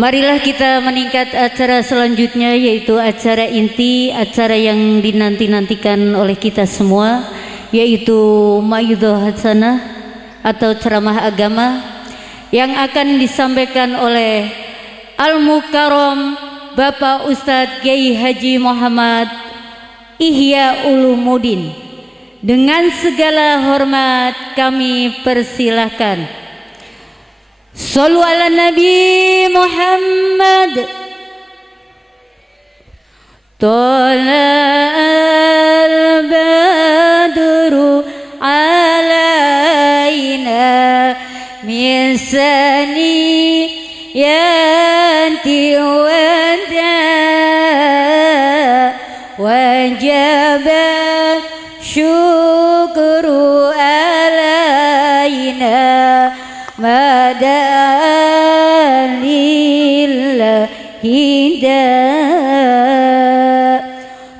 Marilah kita meningkat acara selanjutnya, yaitu acara inti, acara yang dinanti-nantikan oleh kita semua, yaitu Mau'izah Hasanah atau ceramah agama yang akan disampaikan oleh Al-Mukarram Bapak Ustadz Kiai Haji Muhammad Ihya Ulumuddin. Dengan segala hormat kami persilahkan. Shallu ala Nabi Muhammad. Tala'al badru alaina min saniyanti wada wajaba syukru alaina madalillahi da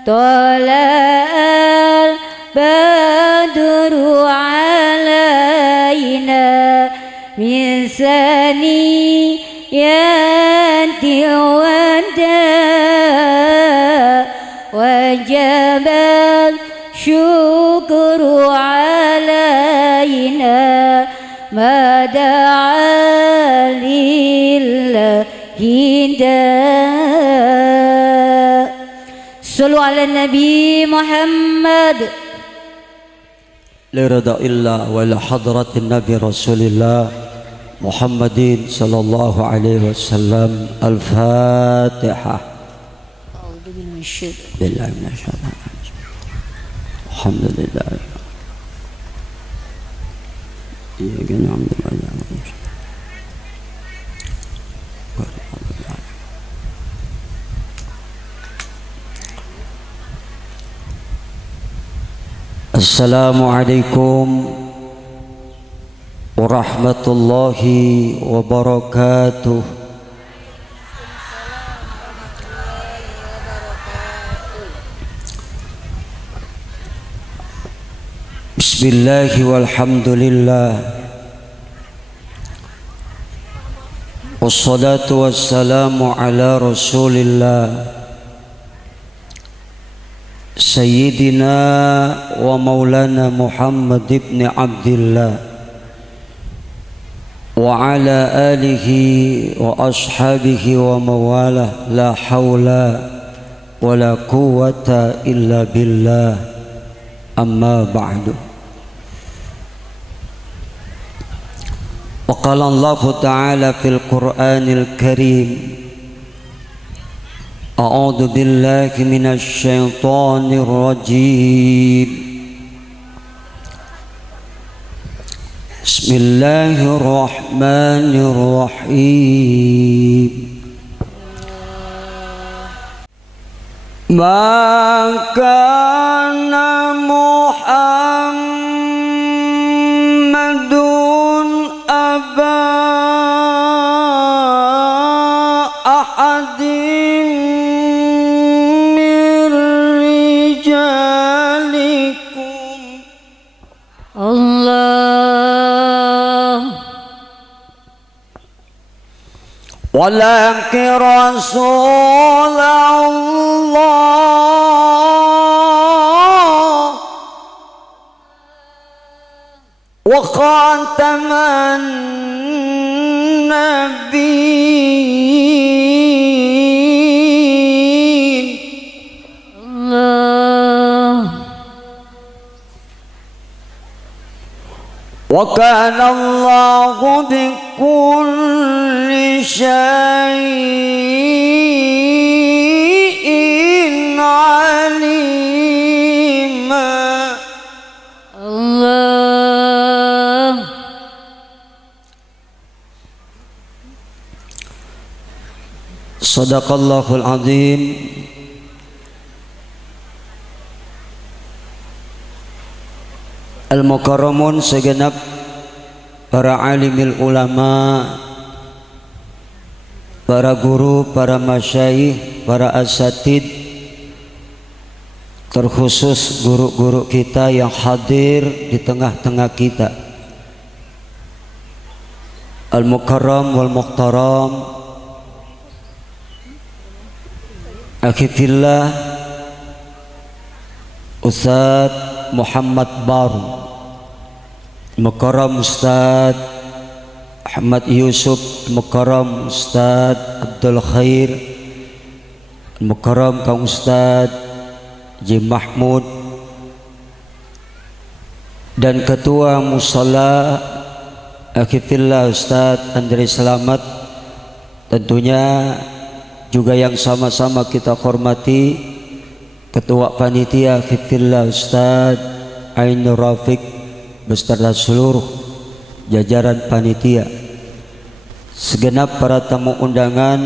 tala'al badru alaina min saniyanti wada wajaba syukru alaina madalillahi da. Sallu ala Nabi Muhammad. Lirida'illah wa ila hadratin Nabi Rasulillah Muhammadin sallallahu alaihi wasallam. Al-Fatihah. A'udzu billahi minasyaitonir rajim. Alhamdulillah. Iyyaka na'budu wa iyyaka nasta'in. Assalamualaikum warahmatullahi wabarakatuh. Bismillahi walhamdulillah, wassalatu wassalamu ala rasulillah Sayyidina wa maulana Muhammad ibn Abdillah wa ala alihi wa ashabihi wa mawalah. La hawla wa la quwwata illa billah. Amma ba'du. Wa qala Allah ta'ala fil Qur'anil Karim, A'udzu billahi minasy syaithanir rajim. Bismillahirrahmanirrahim. Ma kana Muhammadun aba ahadin walakin Rasulullah wa khataman nabiyyin. Wa kana Allahu bikulli syai'in alima. Allah. Sadaqallahul azim. Al-Mukarramun segenap para alimil ulama, para guru, para masyayikh, para asatid, terkhusus guru-guru kita yang hadir di tengah-tengah kita. Al-Mukarram wal Muhtaram akhi fillah Ustaz Muhammad Baru, Mukarram Ustaz Ahmad Yusuf, Mukarram Ustaz Abdul Khair, Mukarram Kang Ustaz Ji Mahmud, dan Ketua Musalla akhi fillah Ustaz Andri Selamat, tentunya juga yang sama-sama kita hormati Ketua Panitia akhi fillah Ustaz Ainur Rafiq beserta seluruh jajaran panitia, segenap para tamu undangan,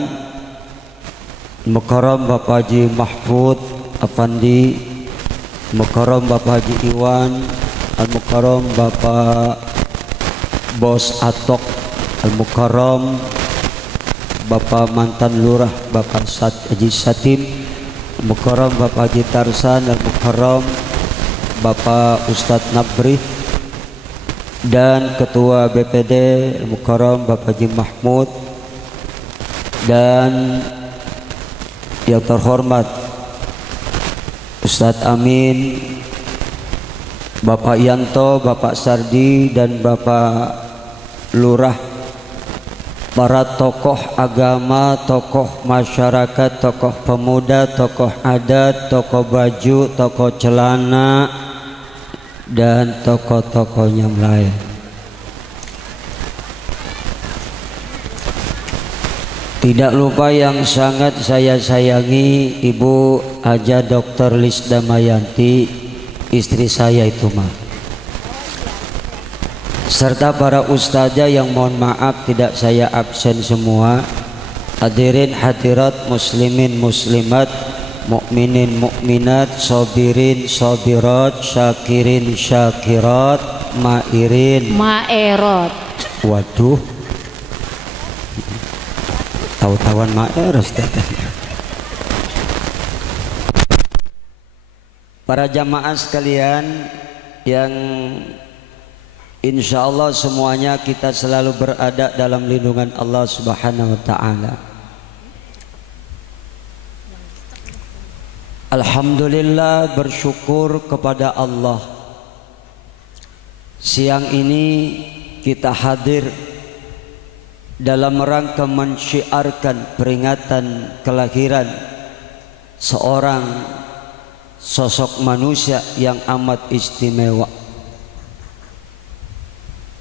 Mukarram Bapak Haji Mahfud Afandi, Mukarram Bapak Haji Iwan, Al-Mukarram Bapak Bos Atok, Al-Mukarram Bapak mantan lurah Bapak Haji Satim, Al-Mukarram Bapak Haji Tarsan, Al-Mukarram Bapak Ustadz Nabri, dan Ketua BPD Al-Mukarram Bapak Haji Mahmud, dan yang terhormat Ustadz Amin, Bapak Yanto, Bapak Sardi, dan Bapak Lurah, para tokoh agama, tokoh masyarakat, tokoh pemuda, tokoh adat, tokoh baju, tokoh celana, dan tokoh-tokoh yang lain. Tidak lupa yang sangat saya sayangi Ibu Haja Dr. Lisda Mayanti, istri saya itu mah, serta para ustazah yang mohon maaf tidak saya absen semua, hadirin hadirat muslimin muslimat, mukminin mukminat, sabirin sabirat, syakirin syakirat, mairin Maerot. Waduh, tahu-tahuan maer Ustaz. Para jamaah sekalian yang insya Allah semuanya kita selalu berada dalam lindungan Allah Subhanahu wa ta'ala. Alhamdulillah, bersyukur kepada Allah. Siang ini kita hadir dalam rangka mensyiarkan peringatan kelahiran seorang sosok manusia yang amat istimewa,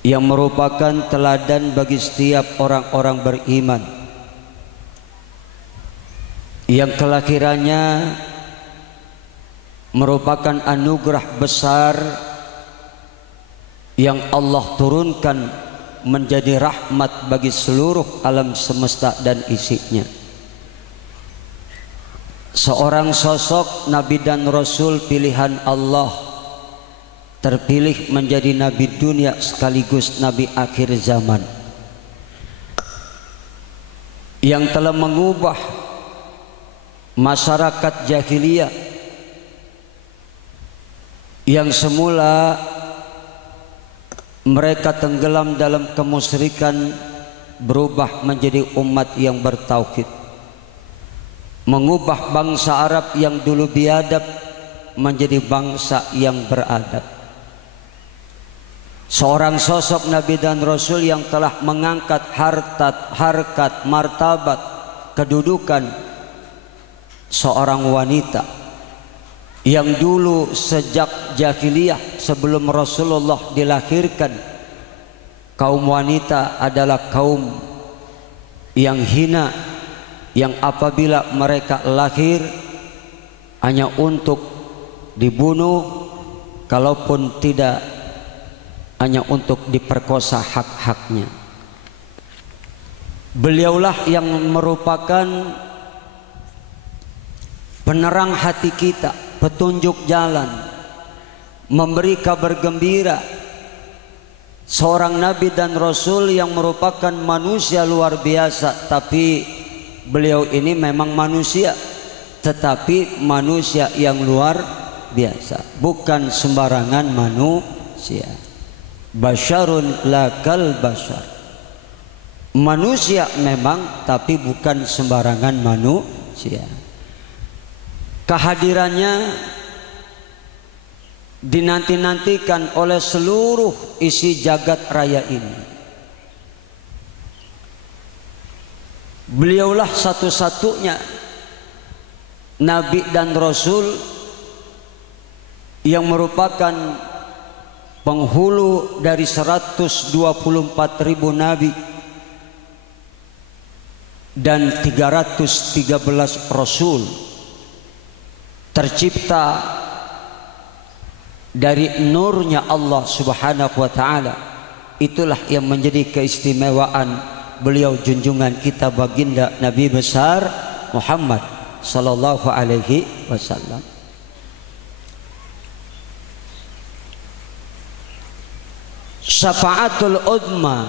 yang merupakan teladan bagi setiap orang-orang beriman, yang kelahirannya merupakan anugerah besar yang Allah turunkan menjadi rahmat bagi seluruh alam semesta dan isinya. Seorang sosok Nabi dan Rasul pilihan Allah, terpilih menjadi Nabi dunia sekaligus Nabi akhir zaman, yang telah mengubah masyarakat jahiliyah yang semula mereka tenggelam dalam kemusyrikan, berubah menjadi umat yang bertauhid, mengubah bangsa Arab yang dulu biadab menjadi bangsa yang beradab. Seorang sosok Nabi dan Rasul yang telah mengangkat harkat, martabat, kedudukan seorang wanita yang dulu sejak jahiliyah sebelum Rasulullah dilahirkan, kaum wanita adalah kaum yang hina, yang apabila mereka lahir hanya untuk dibunuh, kalaupun tidak hanya untuk diperkosa hak-haknya. Beliaulah yang merupakan penerang hati kita, petunjuk jalan, memberi kabar gembira. Seorang Nabi dan Rasul yang merupakan manusia luar biasa, tapi beliau ini memang manusia, tetapi manusia yang luar biasa, bukan sembarangan manusia. Basyarun lakal basyar, manusia memang, tapi bukan sembarangan manusia. kehadirannya dinanti-nantikan oleh seluruh isi jagat raya ini. Beliaulah satu-satunya Nabi dan Rasul yang merupakan penghulu dari 124.000 Nabi dan 313 Rasul, tercipta dari nurnya Allah Subhanahu wa ta'ala. Itulah yang menjadi keistimewaan beliau, junjungan kita baginda Nabi besar Muhammad sallallahu alaihi wasallam. Syafaatul udma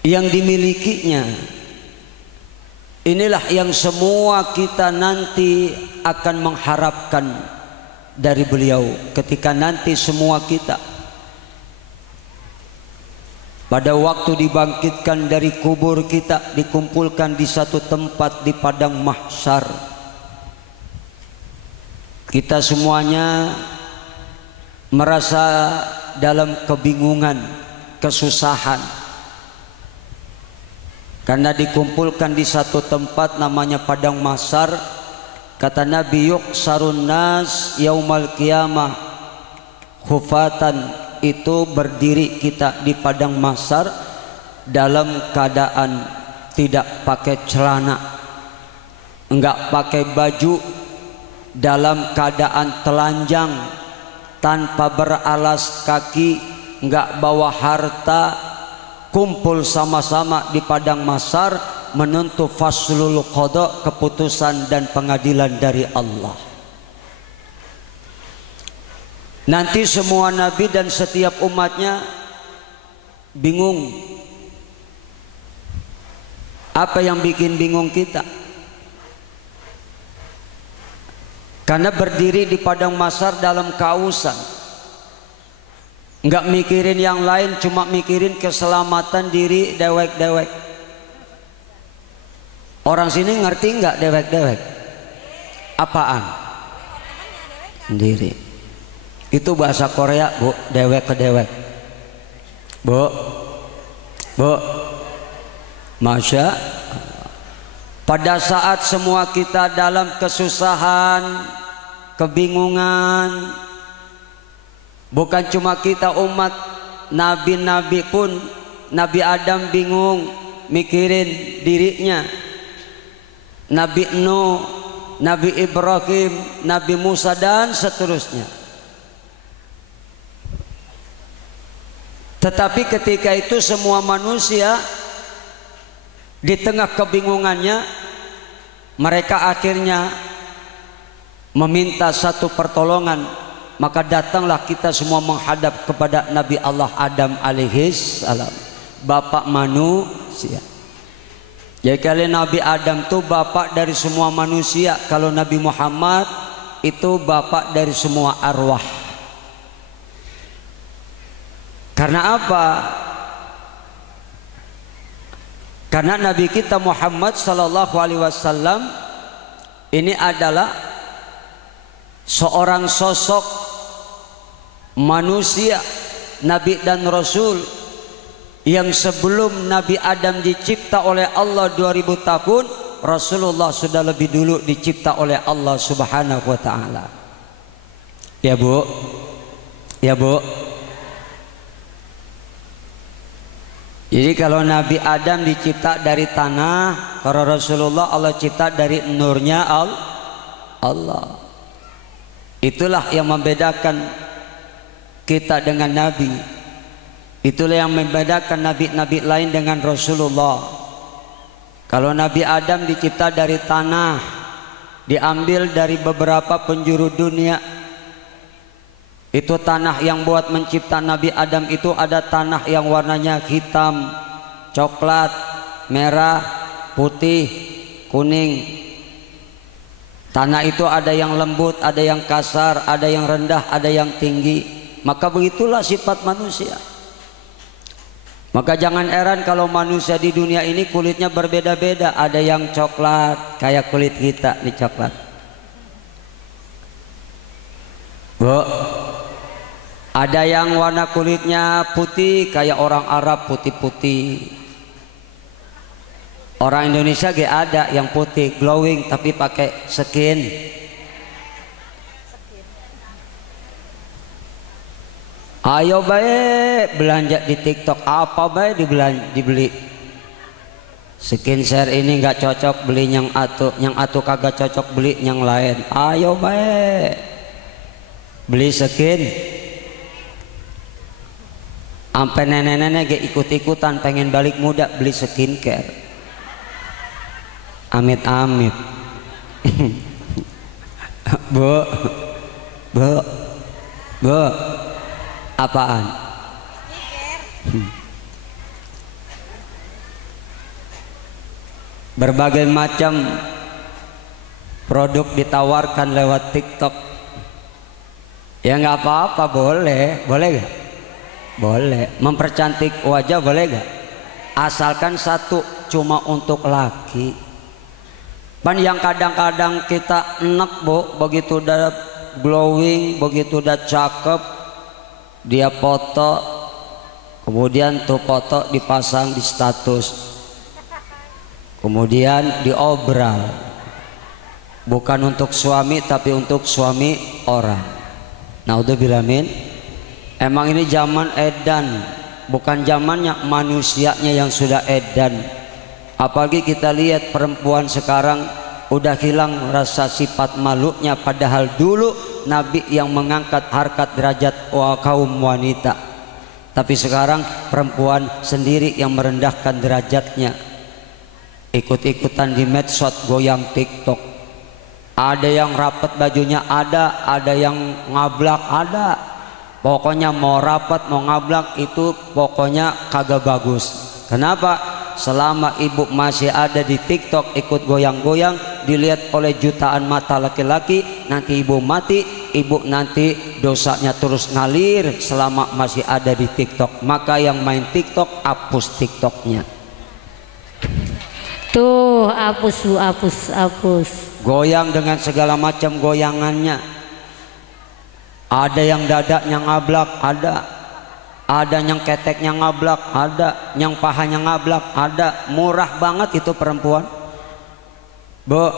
yang dimilikinya, inilah yang semua kita nanti akan mengharapkan dari beliau ketika nanti semua kita pada waktu dibangkitkan dari kubur kita, dikumpulkan di satu tempat di padang mahsyar. Kita semuanya merasa dalam kebingungan, kesusahan, karena dikumpulkan di satu tempat namanya padang mahsyar. Kata Nabi, yuhsarun nas yaumal qiyamah hufatan, itu berdiri kita di padang mahsyar dalam keadaan tidak pakai celana, enggak pakai baju, dalam keadaan telanjang, tanpa beralas kaki, enggak bawa harta, kumpul sama-sama di padang mahsyar menuntut faslul qada, keputusan dan pengadilan dari Allah. Nanti semua nabi dan setiap umatnya bingung. Apa yang bikin bingung kita? Karena berdiri di padang mahsyar dalam kausan, nggak mikirin yang lain, cuma mikirin keselamatan diri dewek-dewek. Orang sini ngerti nggak dewek-dewek? Apaan? Sendiri. Itu bahasa Korea, Bu, dewek ke dewek. Bu, Masya. Pada saat semua kita dalam kesusahan, kebingungan, bukan cuma kita umat, nabi-nabi pun, Nabi Adam bingung mikirin dirinya, Nabi Nuh, Nabi Ibrahim, Nabi Musa dan seterusnya. Tetapi ketika itu semua manusia di tengah kebingungannya, mereka akhirnya meminta satu pertolongan. Maka datanglah kita semua menghadap kepada Nabi Allah Adam alaihis salam, bapak manusia. Jadi kalian Nabi Adam itu bapak dari semua manusia. Kalau Nabi Muhammad itu bapak dari semua arwah. Karena apa? Karena Nabi kita Muhammad sallallahu alaihi wasallam ini adalah seorang sosok manusia, Nabi dan Rasul, yang sebelum Nabi Adam dicipta oleh Allah 2000 tahun, Rasulullah sudah lebih dulu dicipta oleh Allah Subhanahu wa ta'ala. Ya Bu, ya Bu. Jadi kalau Nabi Adam dicipta dari tanah, kalau Rasulullah Allah cipta dari nurnya Allah. Itulah yang membedakan kita dengan Nabi. Itulah yang membedakan nabi-nabi lain dengan Rasulullah. Kalau Nabi Adam dicipta dari tanah, diambil dari beberapa penjuru dunia. Itu tanah yang buat mencipta Nabi Adam itu ada tanah yang warnanya hitam, coklat, merah, putih, kuning. Tanah itu ada yang lembut, ada yang kasar, ada yang rendah, ada yang tinggi. Maka begitulah sifat manusia. Maka jangan heran kalau manusia di dunia ini kulitnya berbeda-beda. Ada yang coklat kayak kulit kita, ini coklat. Bu, ada yang warna kulitnya putih kayak orang Arab, putih-putih. Orang Indonesia gak ada yang putih glowing tapi pakai skin. Ayo baik belanja di TikTok, apa baik dibeli. Skincare ini nggak cocok beli yang atu kagak cocok beli yang lain. Ayo baik beli skin. Sampai nenek-nenek gak ikut-ikutan pengen balik muda beli skincare. Amit-amit. Bu, apaan? Berbagai macam produk ditawarkan lewat TikTok. Ya nggak apa-apa, boleh gak? Boleh. Mempercantik wajah boleh gak? Asalkan satu, cuma untuk laki. Pan yang kadang-kadang kita enak bu, begitu udah glowing, begitu udah cakep, dia foto, kemudian tuh foto dipasang di status, kemudian diobral, bukan untuk suami tapi untuk suami orang. Naudzubillah min. Emang ini zaman edan, bukan zamannya manusianya yang sudah edan. Apalagi kita lihat perempuan sekarang udah hilang rasa sifat malunya, padahal dulu Nabi yang mengangkat harkat derajat kaum wanita. Tapi sekarang perempuan sendiri yang merendahkan derajatnya. Ikut-ikutan di medsos, goyang TikTok. Ada yang rapat bajunya, ada yang ngablak, ada. Pokoknya mau rapat mau ngablak itu pokoknya kagak bagus. Kenapa? Selama ibu masih ada di TikTok ikut goyang-goyang, dilihat oleh jutaan mata laki-laki, nanti ibu mati, ibu nanti dosanya terus ngalir selama masih ada di TikTok. Maka yang main TikTok hapus TikToknya. Tuh hapus. Goyang dengan segala macam goyangannya. Ada yang dadanya ngablak, ada yang keteknya ngablak, ada yang pahanya ngablak, ada. Murah banget itu perempuan. Bu,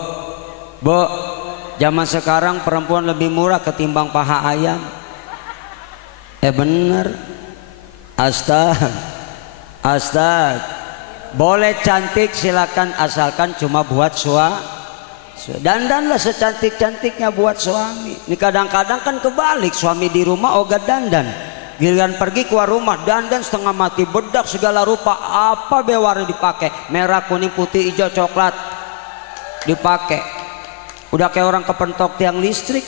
zaman sekarang perempuan lebih murah ketimbang paha ayam. Bener. Astag. Boleh cantik silakan, asalkan cuma buat dandanlah secantik-cantiknya buat suami. Ini kadang-kadang kan kebalik, suami di rumah ogah dandan, giliran pergi keluar rumah dandan setengah mati, bedak segala rupa, apa be warna dipakai, merah, kuning, putih, hijau, coklat dipakai. Udah kayak orang kepentok tiang listrik,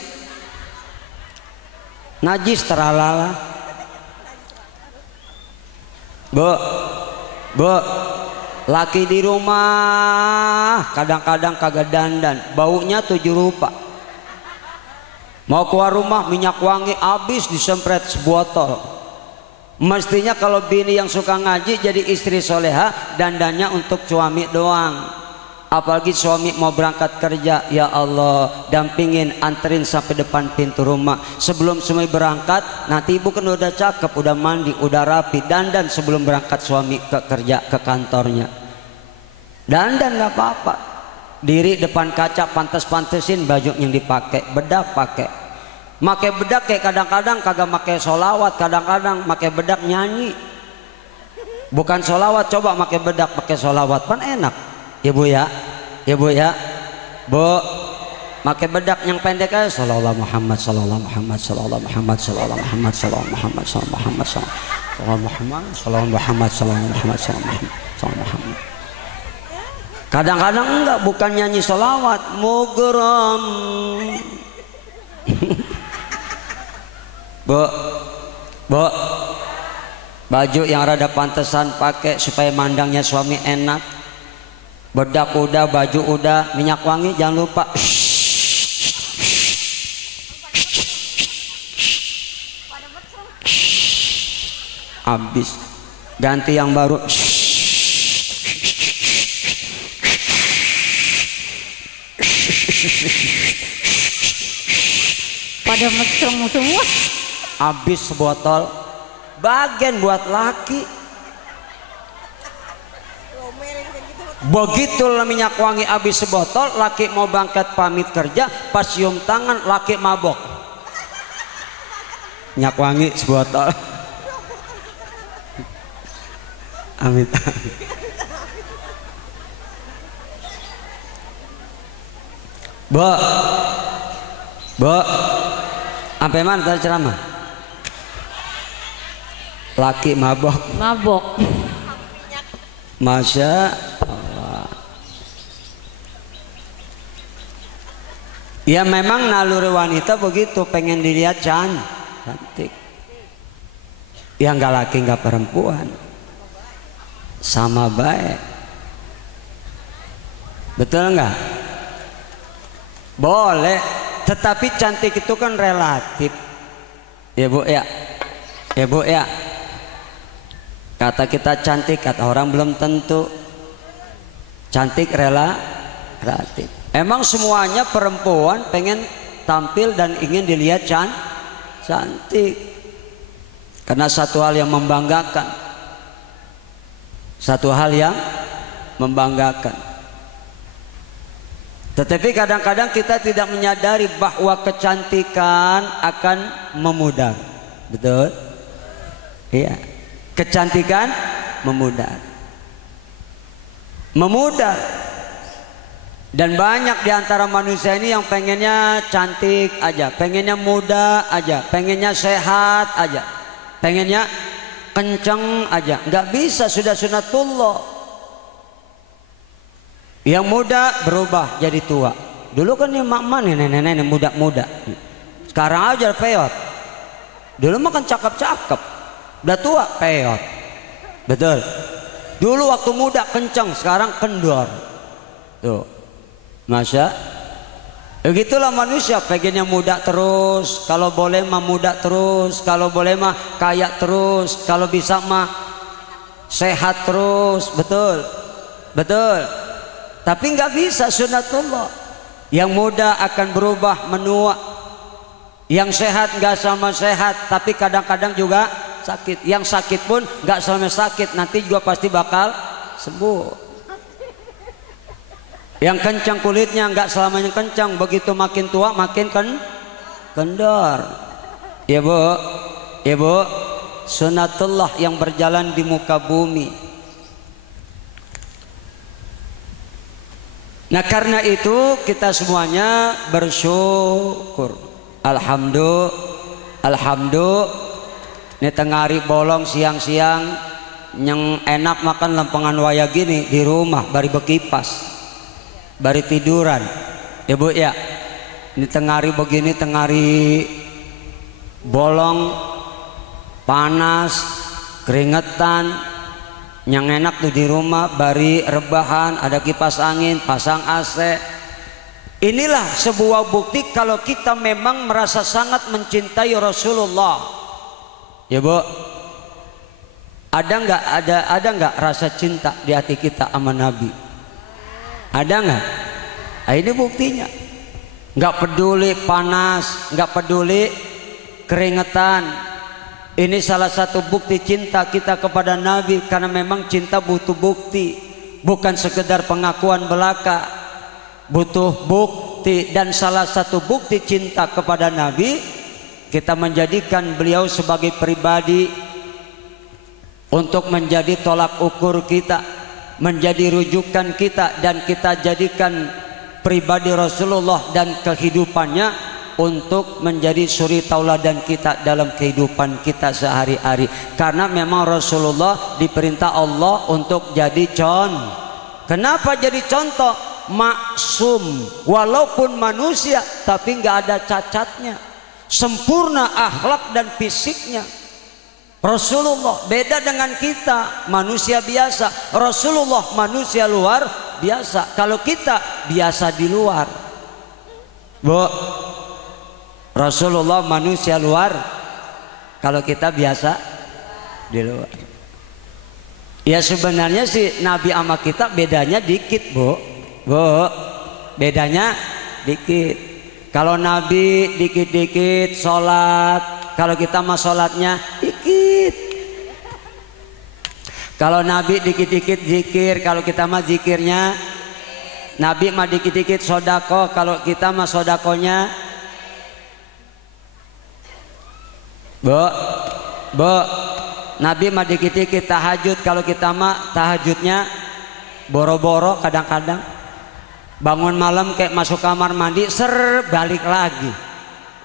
najis teralala. Bu, laki di rumah kadang-kadang kagak dandan, baunya 7 rupa. Mau keluar rumah minyak wangi habis disempret sebotol. Mestinya kalau bini yang suka ngaji jadi istri soleha, dandannya untuk suami doang. Apalagi suami mau berangkat kerja, ya Allah, dampingin, anterin sampai depan pintu rumah. Sebelum suami berangkat, nanti ibu kan udah cakep, udah mandi, udah rapi, dandan sebelum berangkat suami ke kerja, ke kantornya. Dandan nggak apa-apa. Diri depan kaca, pantes-pantesin baju yang dipakai, bedak pakai. Make bedak kayak kadang-kadang kagak make solawat, kadang-kadang make bedak nyanyi. Bukan solawat, coba make bedak pakai solawat, pan enak. Ya bu ya, bu, pakai bedak yang pendek aja. Sallallahu Muhammad, sallallahu Muhammad, sallallahu Muhammad, sallallahu Muhammad, sallallahu Muhammad, sallallahu Muhammad, sallallahu Muhammad, sallallahu Muhammad, sallallahu Muhammad, sallallahu Muhammad. Kadang-kadang enggak, bukan nyanyi salawat, mugeram. Bu, baju yang rada pantesan pakai supaya mandangnya suami enak. Bedak udah, baju udah, minyak wangi jangan lupa. Habis. ganti yang baru. Pada mesem semua. Habis sebotol, bagian buat laki. Begitu minyak wangi habis sebotol, laki mau berangkat pamit kerja, pas cium tangan laki mabok. Minyak wangi sebotol. Amit. Bu, sampai mana tadi ceramah? Laki mabok. Mabok. Masya Allah. Ya memang naluri wanita begitu, pengen dilihat cantik. Ya nggak laki nggak perempuan, sama baik. Betul nggak? Boleh, tetapi cantik itu kan relatif. Ya bu ya, ya bu ya. Kata kita cantik, kata orang belum tentu. Cantik relatif. Emang semuanya perempuan pengen tampil dan ingin dilihat cantik. Karena satu hal yang membanggakan. Satu hal yang membanggakan. Tetapi kadang-kadang kita tidak menyadari bahwa kecantikan akan memudar. Betul? Iya. Kecantikan memudar. Memudar. Dan banyak diantara manusia ini yang pengennya cantik aja, pengennya muda aja, pengennya sehat aja, pengennya kenceng aja. Nggak bisa, sudah sunatullah. Yang muda berubah jadi tua. Dulu kan ini mak-mak nih, nenek-nenek muda-muda. Sekarang aja peot. Dulu mah kan cakep-cakep. Udah tua peot. Betul. Dulu waktu muda kenceng, sekarang kendor. Tuh. Masya. Begitulah manusia, pengennya muda terus. Kalau boleh mah muda terus. Kalau boleh mah kaya terus. Kalau bisa mah sehat terus. Betul. Betul. Tapi nggak bisa, sunatullah. Yang muda akan berubah menua. Yang sehat nggak sama sehat, tapi kadang-kadang juga sakit. Yang sakit pun nggak sama sakit, nanti juga pasti bakal sembuh. Yang kencang kulitnya nggak selamanya kencang, begitu makin tua makin kendor. Ya bu, ya bu, sunatullah yang berjalan di muka bumi. Nah karena itu kita semuanya bersyukur. Alhamdulillah. Ini tengah hari bolong siang-siang, yang enak makan lempengan waya gini di rumah, bari bekipas, bari tiduran. Ya bu ya, ini tengah hari begini, tengah hari bolong, panas, keringetan. Yang enak tuh di rumah, bari rebahan, ada kipas angin, pasang AC. Inilah sebuah bukti kalau kita memang merasa sangat mencintai Rasulullah. Ya bu, ada nggak rasa cinta di hati kita sama Nabi? Ada nggak? Nah, ini buktinya. Nggak peduli panas, nggak peduli keringetan. Ini salah satu bukti cinta kita kepada Nabi, karena memang cinta butuh bukti, bukan sekedar pengakuan belaka, butuh bukti. Dan salah satu bukti cinta kepada Nabi, kita menjadikan beliau sebagai pribadi untuk menjadi tolak ukur kita, menjadi rujukan kita, dan kita jadikan pribadi Rasulullah dan kehidupannya untuk menjadi suri tauladan kita dalam kehidupan kita sehari-hari. Karena memang Rasulullah diperintah Allah untuk jadi contoh. Kenapa jadi contoh? Maksum, walaupun manusia tapi nggak ada cacatnya, sempurna akhlak dan fisiknya. Rasulullah beda dengan kita, manusia biasa. Rasulullah manusia luar biasa. Kalau kita biasa di luar, bu, Rasulullah manusia luar, kalau kita biasa di luar. Ya sebenarnya sih Nabi sama kita bedanya dikit, Bu. Bedanya dikit. Kalau Nabi dikit-dikit sholat, kalau kita mah sholatnya dikit. Kalau Nabi dikit-dikit zikir, kalau kita mah zikirnya. Nabi mah dikit-dikit sodako, kalau kita mah sodakonya. Bu, Nabi mah dikit-dikit tahajud, kalau kita mah tahajudnya boro-boro kadang-kadang. Bangun malam kayak masuk kamar mandi, balik lagi.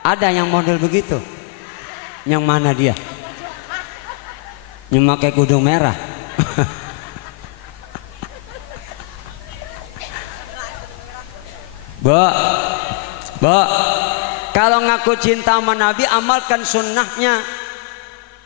Ada yang model begitu. Yang mana dia? Yang pakai kudung merah. Bu, kalau ngaku cinta sama Nabi amalkan sunnahnya.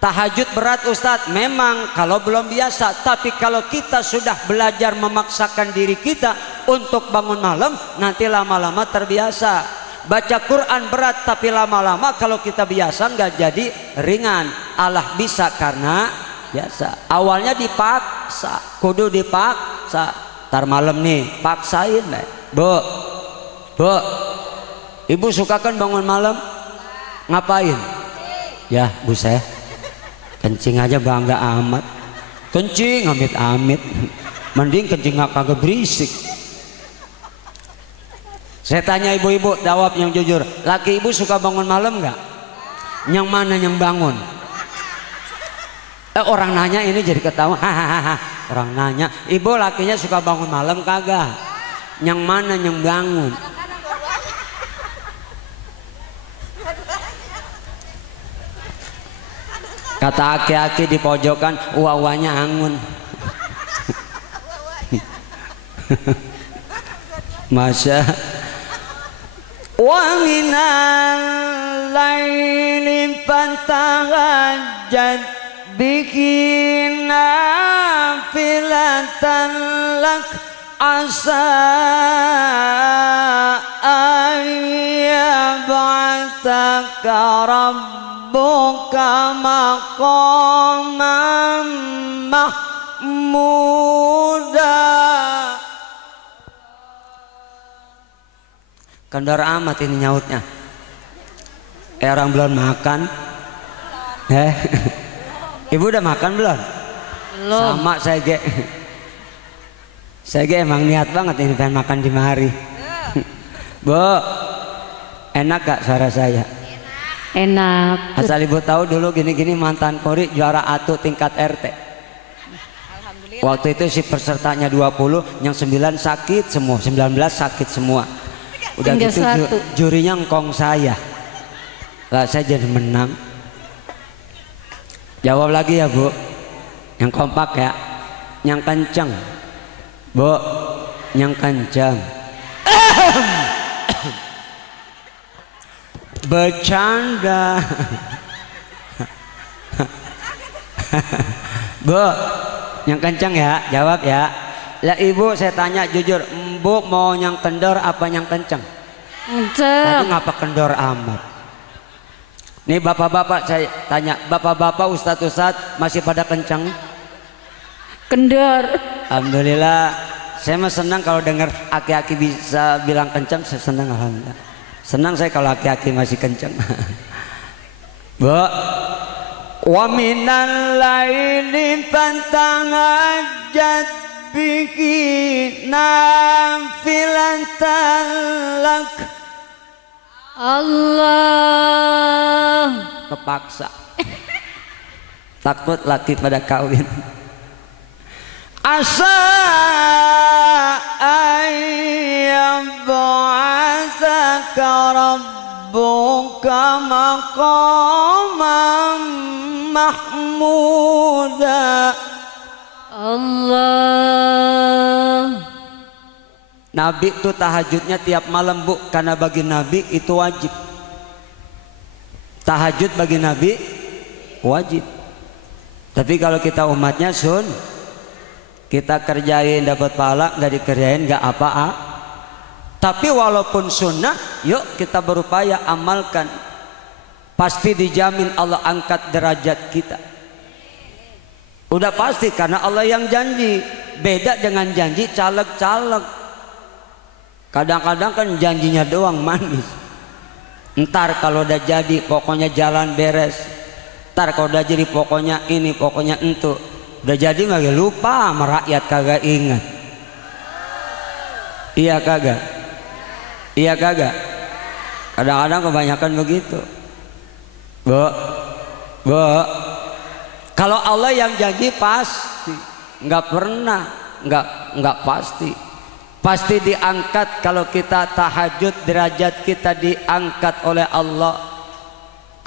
Tahajud berat Ustadz, memang kalau belum biasa. Tapi kalau kita sudah belajar memaksakan diri kita untuk bangun malam, nanti lama-lama terbiasa. Baca Quran berat, tapi lama-lama kalau kita biasa nggak jadi ringan. Allah bisa karena biasa. Awalnya dipaksa, kudu dipaksa. Ntar malam nih paksain deh. Bu, ibu suka kan bangun malam? Ngapain? Ya bu saya kencing aja bangga amat. Kencing amit-amit. Mending kencing gak kagak berisik. Saya tanya ibu-ibu, jawab yang jujur. Laki ibu suka bangun malam gak? Yang mana yang bangun? Orang nanya ini jadi ketawa. Hahaha. Orang nanya, ibu lakinya suka bangun malam kagak? Yang mana yang bangun? Kata aki-aki di pojokan, uawanya angun. Masya wa minal laili fatahajjad bihi nafilatan lak asa ayyab'atsaka rabbuka maqaman mahmuda. Kendor amat ini nyautnya. Orang belum makan. Ibu udah makan belum? Belum. Sama saya emang niat banget ini pengen makan di mari. Bu, enak gak suara saya? Enak. Asal ibu tahu dulu gini-gini mantan Kori juara atu tingkat RT. Waktu itu si pesertanya 20, yang 9 sakit semua, 19 sakit semua. Udah gitu jurinya ngkong saya. Lah saya jadi menang. Jawab lagi ya bu, yang kompak ya, yang kenceng. Bu, yang kenceng. Bercanda. Bu, yang kenceng ya, jawab ya. Lah ibu saya tanya jujur, bu mau yang kendor apa yang kenceng? Kenceng. Tapi ngapa kendor amat? Nih bapak-bapak saya tanya, bapak-bapak ustadz masih pada kenceng? Kendor. Alhamdulillah, saya mah senang kalau dengar aki-aki bisa bilang kenceng, saya senang alhamdulillah. Senang saya kalau aki-aki masih kenceng. Bu, wa minal laili fatahajjad bihi nafilatan lak. Allah. Kepaksa. Takut laki pada kawin. Asa ayyab'atsaka rabbuka maqaman mahmuda. Allah. Nabi itu tahajudnya tiap malam bu, karena bagi Nabi itu wajib. Tahajud bagi Nabi wajib. Tapi kalau kita umatnya sun, kita kerjain dapat pahala, nggak dikerjain nggak apa-apa. Tapi walaupun sunnah, yuk kita berupaya amalkan. Pasti dijamin Allah angkat derajat kita. Udah pasti karena Allah yang janji. Beda dengan janji caleg-caleg. Kadang-kadang kan janjinya doang manis. Ntar kalau udah jadi pokoknya jalan beres. Ntar kalau udah jadi pokoknya ini pokoknya itu. Udah jadi mah lupa sama rakyat, kagak ingat. Iya kagak? Iya kagak? Kadang-kadang kebanyakan begitu. Bu, kalau Allah yang janji pasti, nggak pernah, nggak pasti. Pasti diangkat kalau kita tahajud, derajat kita diangkat oleh Allah.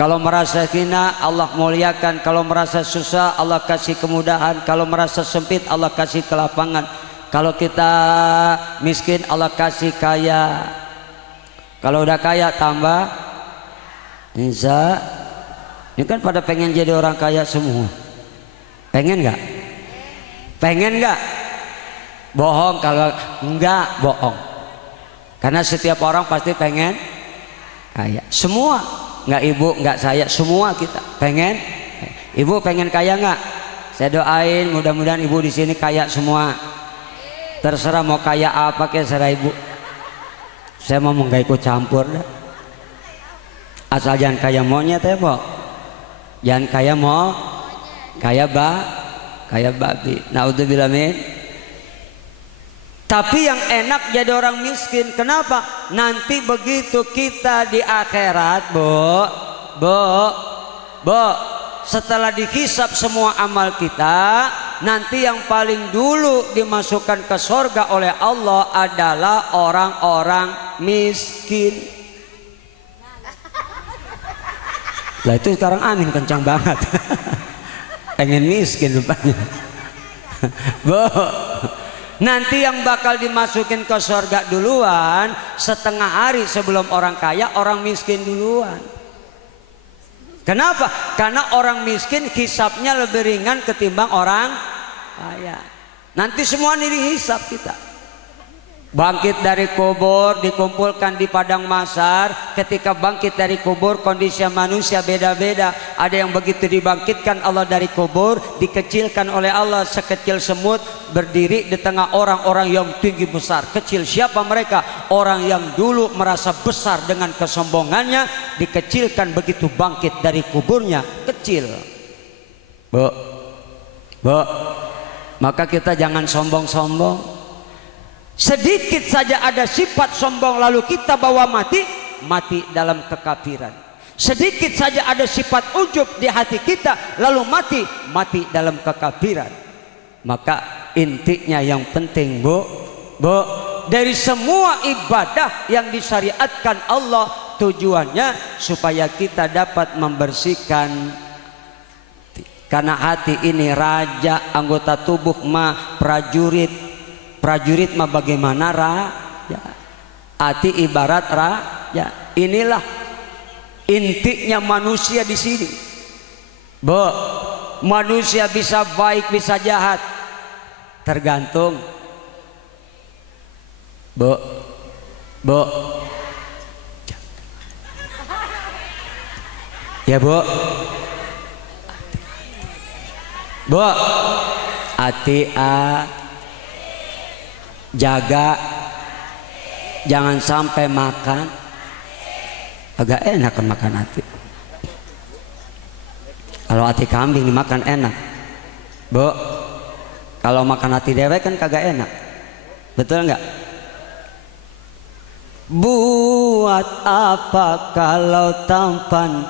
Kalau merasa hina Allah muliakan, kalau merasa susah Allah kasih kemudahan, kalau merasa sempit Allah kasih kelapangan, kalau kita miskin Allah kasih kaya, kalau udah kaya tambah insya. Ini kan pada pengen jadi orang kaya semua. Pengen nggak? Pengen nggak? Bohong kalau enggak, bohong. Karena setiap orang pasti pengen kaya. Semua, nggak ibu, nggak saya, semua kita pengen. Ibu pengen kaya nggak? Saya doain mudah-mudahan ibu di sini kaya semua. Terserah mau kaya apa terserah ibu. Saya mau nggak ikut campur dah. Asal jangan kaya monyet ya, Bo. Jangan kaya kaya babi. Naudzubillah min. Tapi yang enak jadi orang miskin. Kenapa? Nanti begitu kita di akhirat, setelah dihisab semua amal kita, nanti yang paling dulu dimasukkan ke surga oleh Allah adalah orang-orang miskin. Lah itu sekarang amin kencang banget. Pengen miskin rupanya. Nanti yang bakal dimasukin ke surga duluan, setengah hari sebelum orang kaya, orang miskin duluan. Kenapa? Karena orang miskin hisapnya lebih ringan ketimbang orang kaya. Nanti semua dihisap kita. Bangkit dari kubur, dikumpulkan di padang mahsyar. Ketika bangkit dari kubur, kondisi manusia beda-beda. Ada yang begitu dibangkitkan Allah dari kubur, dikecilkan oleh Allah sekecil semut, berdiri di tengah orang-orang yang tinggi besar. Kecil siapa mereka? Orang yang dulu merasa besar dengan kesombongannya, dikecilkan begitu bangkit dari kuburnya, kecil. Bu, maka kita jangan sombong-sombong. Sedikit saja ada sifat sombong lalu kita bawa mati dalam kekafiran. Sedikit saja ada sifat ujub di hati kita lalu mati dalam kekafiran. Maka intinya yang penting bu, dari semua ibadah yang disyariatkan Allah, tujuannya supaya kita dapat membersihkan. Karena hati ini raja, anggota tubuh mah prajurit. Prajurit mah bagaimana raja, hati ibarat raja. Inilah intinya manusia di sini. Manusia bisa baik bisa jahat, tergantung. Ya hati jaga jangan sampai makan agak enak kan makan hati. Kalau hati kambing dimakan enak, kalau makan hati dewek kan kagak enak, betul nggak? Buat apa kalau tampan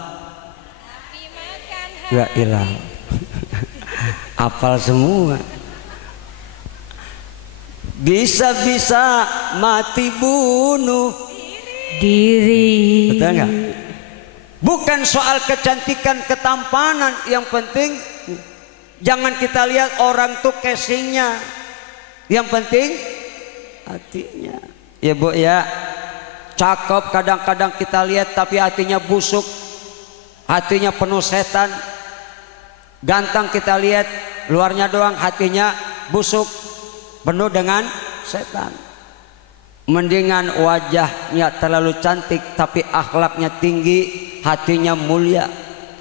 nggak hilang? Hafal semua. Bisa-bisa mati bunuh diri. Betul nggak? Bukan soal kecantikan ketampanan, yang penting jangan kita lihat orang tuh casingnya, yang penting hatinya. Ya bu ya, cakep kadang-kadang kita lihat tapi hatinya busuk, hatinya penuh setan. Ganteng kita lihat luarnya doang, hatinya busuk, penuh dengan setan. Mendingan wajahnya terlalu cantik tapi akhlaknya tinggi, hatinya mulia.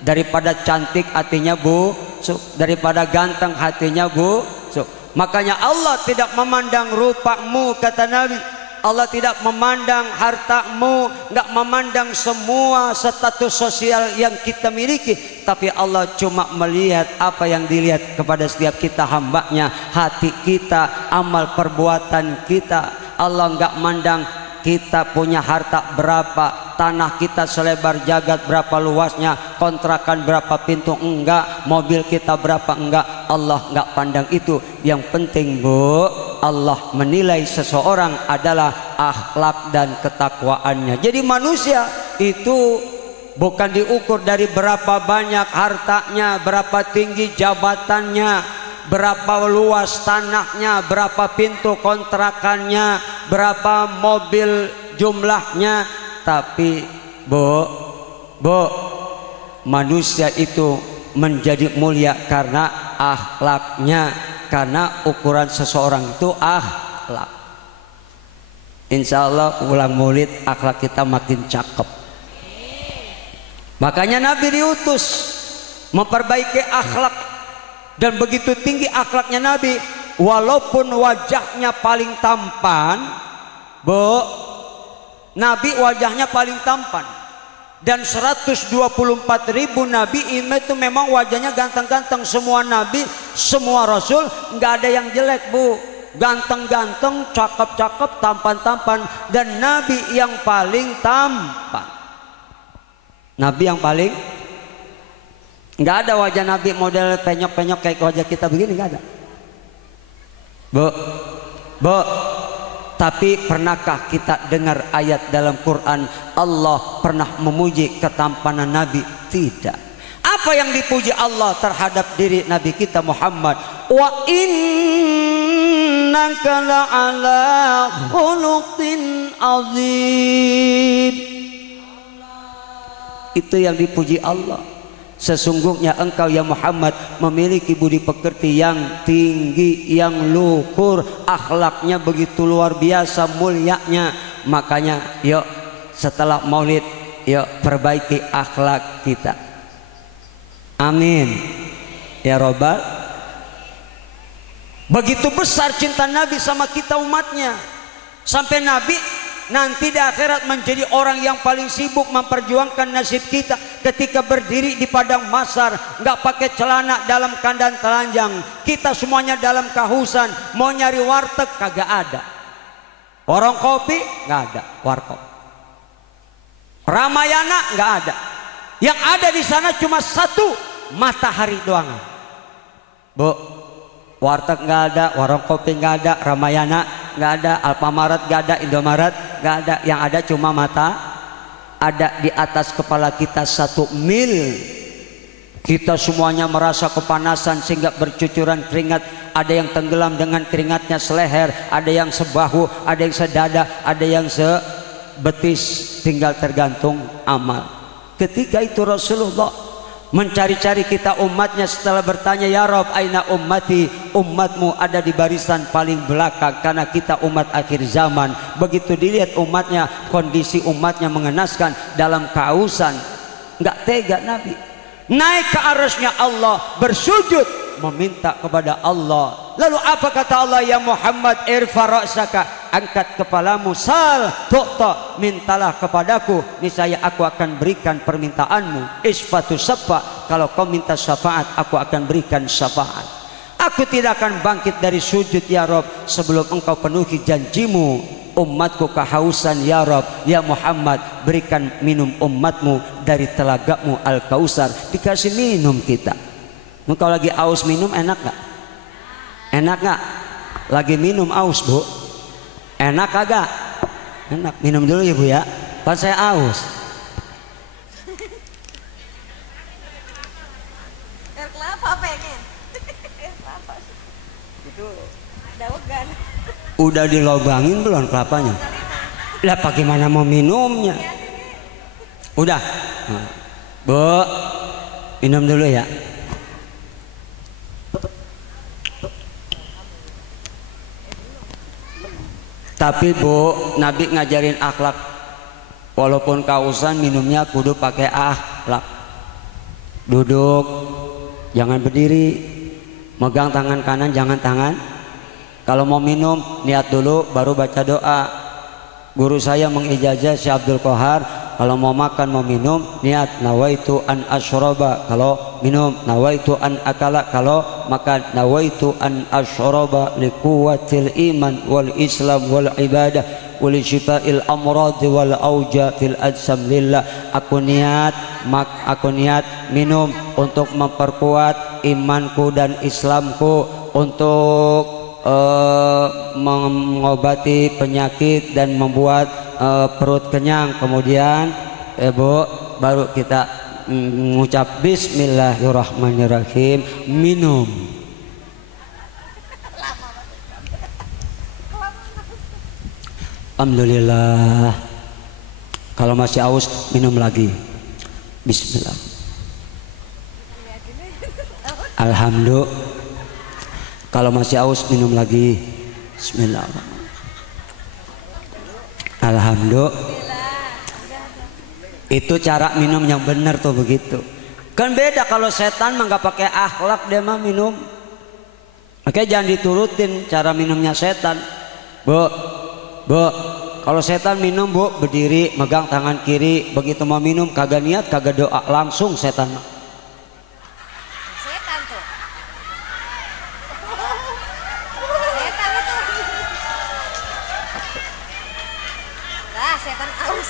Daripada cantik hatinya busuk, daripada ganteng hatinya busuk. Makanya Allah tidak memandang rupamu, kata Nabi. Allah tidak memandang hartamu, nggak memandang semua status sosial yang kita miliki, tapi Allah cuma melihat apa yang dilihat kepada setiap kita hambanya, hati kita, amal perbuatan kita. Allah nggak mandang kita punya harta berapa, tanah kita selebar jagat berapa luasnya, kontrakan berapa pintu, enggak, mobil kita berapa, enggak. Allah enggak pandang itu. Yang penting Bu, Allah menilai seseorang adalah akhlak dan ketakwaannya. Jadi manusia itu bukan diukur dari berapa banyak hartanya, berapa tinggi jabatannya, berapa luas tanahnya, berapa pintu kontrakannya, berapa mobil jumlahnya. Tapi Bu, manusia itu menjadi mulia karena akhlaknya, karena ukuran seseorang itu akhlak. Insya Allah ulang maulid akhlak kita makin cakep. Makanya Nabi diutus memperbaiki akhlak. Dan begitu tinggi akhlaknya Nabi, walaupun wajahnya paling tampan, Bu, Nabi wajahnya paling tampan. Dan 124.000 Nabi itu memang wajahnya ganteng-ganteng. Semua Nabi, semua Rasul nggak ada yang jelek Bu, ganteng-ganteng, cakep-cakep, tampan-tampan. Dan Nabi yang paling tampan, Nabi yang paling, nggak ada wajah Nabi model penyok-penyok kayak wajah kita begini, nggak ada Bu. Tapi pernahkah kita dengar ayat dalam Quran Allah pernah memuji ketampanan Nabi? Tidak. Apa yang dipuji Allah terhadap diri Nabi kita Muhammad? Wa innaka la'ala khuluqin azim. Itu yang dipuji Allah. Sesungguhnya engkau ya Muhammad memiliki budi pekerti yang tinggi, yang luhur, akhlaknya begitu luar biasa mulianya. Makanya yuk setelah maulid yuk perbaiki akhlak kita. Amin ya Robbal. Begitu besar cinta Nabi sama kita umatnya, sampai Nabi nanti di akhirat menjadi orang yang paling sibuk memperjuangkan nasib kita ketika berdiri di padang mahsyar, nggak pakai celana, dalam kandang telanjang. Kita semuanya dalam kehausan, mau nyari warteg kagak ada, warung kopi nggak ada, warkop, Ramayana nggak ada. Yang ada di sana cuma satu, matahari doang. Bu, warteg nggak ada, warung kopi nggak ada, Ramayana nggak ada, Alfamaret nggak ada, Indomaret nggak ada. Yang ada cuma mata. Ada di atas kepala kita 1 mil. Kita semuanya merasa kepanasan sehingga bercucuran keringat. Ada yang tenggelam dengan keringatnya seleher, ada yang sebahu, ada yang sedada, ada yang sebetis. Tinggal tergantung amal. Ketika itu Rasulullah mencari-cari kita umatnya, setelah bertanya ya Rob aina ummati, umatmu ada di barisan paling belakang karena kita umat akhir zaman. Begitu dilihat umatnya, kondisi umatnya mengenaskan, dalam kehausan, nggak tega Nabi naik ke arasnya Allah, bersujud meminta kepada Allah. Lalu apa kata Allah? Ya Muhammad irfa ra'saka, angkat kepalamu, sal tu'ta, mintalah kepadaku, niscaya aku akan berikan permintaanmu. Isfatu syafa, kalau kau minta syafaat aku akan berikan syafaat. Aku tidak akan bangkit dari sujud ya Rob sebelum engkau penuhi janjimu. Umatku kehausan ya Rob, ya Muhammad berikan minum umatmu dari telagamu Al-Kausar. Dikasih minum kita. Engkau lagi aus minum enak gak? Enak gak? Lagi minum aus Bu, enak kagak? Enak. Minum dulu ya Bu ya, kan saya aus. Air kelapa pengen. Air kelapa. Itu dawegan. Udah dilobangin belum kelapanya? Lah bagaimana mau minumnya? Udah. Bu, minum dulu ya. Tapi Bu, Nabi ngajarin akhlak. Walaupun kausan minumnya kudu pakai akhlak. Duduk, jangan berdiri. Megang tangan kanan, jangan tangan. Kalau mau minum, niat dulu, baru baca doa. Guru saya mengijazah Syekh Abdul Qahar, kalau mau makan mau minum, niat nawaitu an asyraba. Kalau minum, nawaitu an akala. Kalau makan, nawaitu an asyraba liquwatil iman wal islam wal ibadah wal syifa'il amrad wal aujatil adsam lillah. Aku niat minum untuk memperkuat imanku dan Islamku, untuk mengobati penyakit dan membuat perut kenyang. Kemudian Bu, baru kita mengucap bismillahirrahmanirrahim, minum. Alhamdulillah. Kalau masih aus, minum lagi. Bismillah. Alhamdulillah. Kalau masih aus, minum lagi. Bismillahirrahmanirrahim. Alhamdulillah. Itu cara minum yang benar tuh begitu. Kan beda kalau setan mah nggak pakai akhlak, dia mah minum. Makanya jangan diturutin cara minumnya setan. Bu, kalau setan minum, Bu, berdiri, megang tangan kiri, begitu mau minum kagak niat, kagak doa, langsung setan. Setan tuh. Setan aus.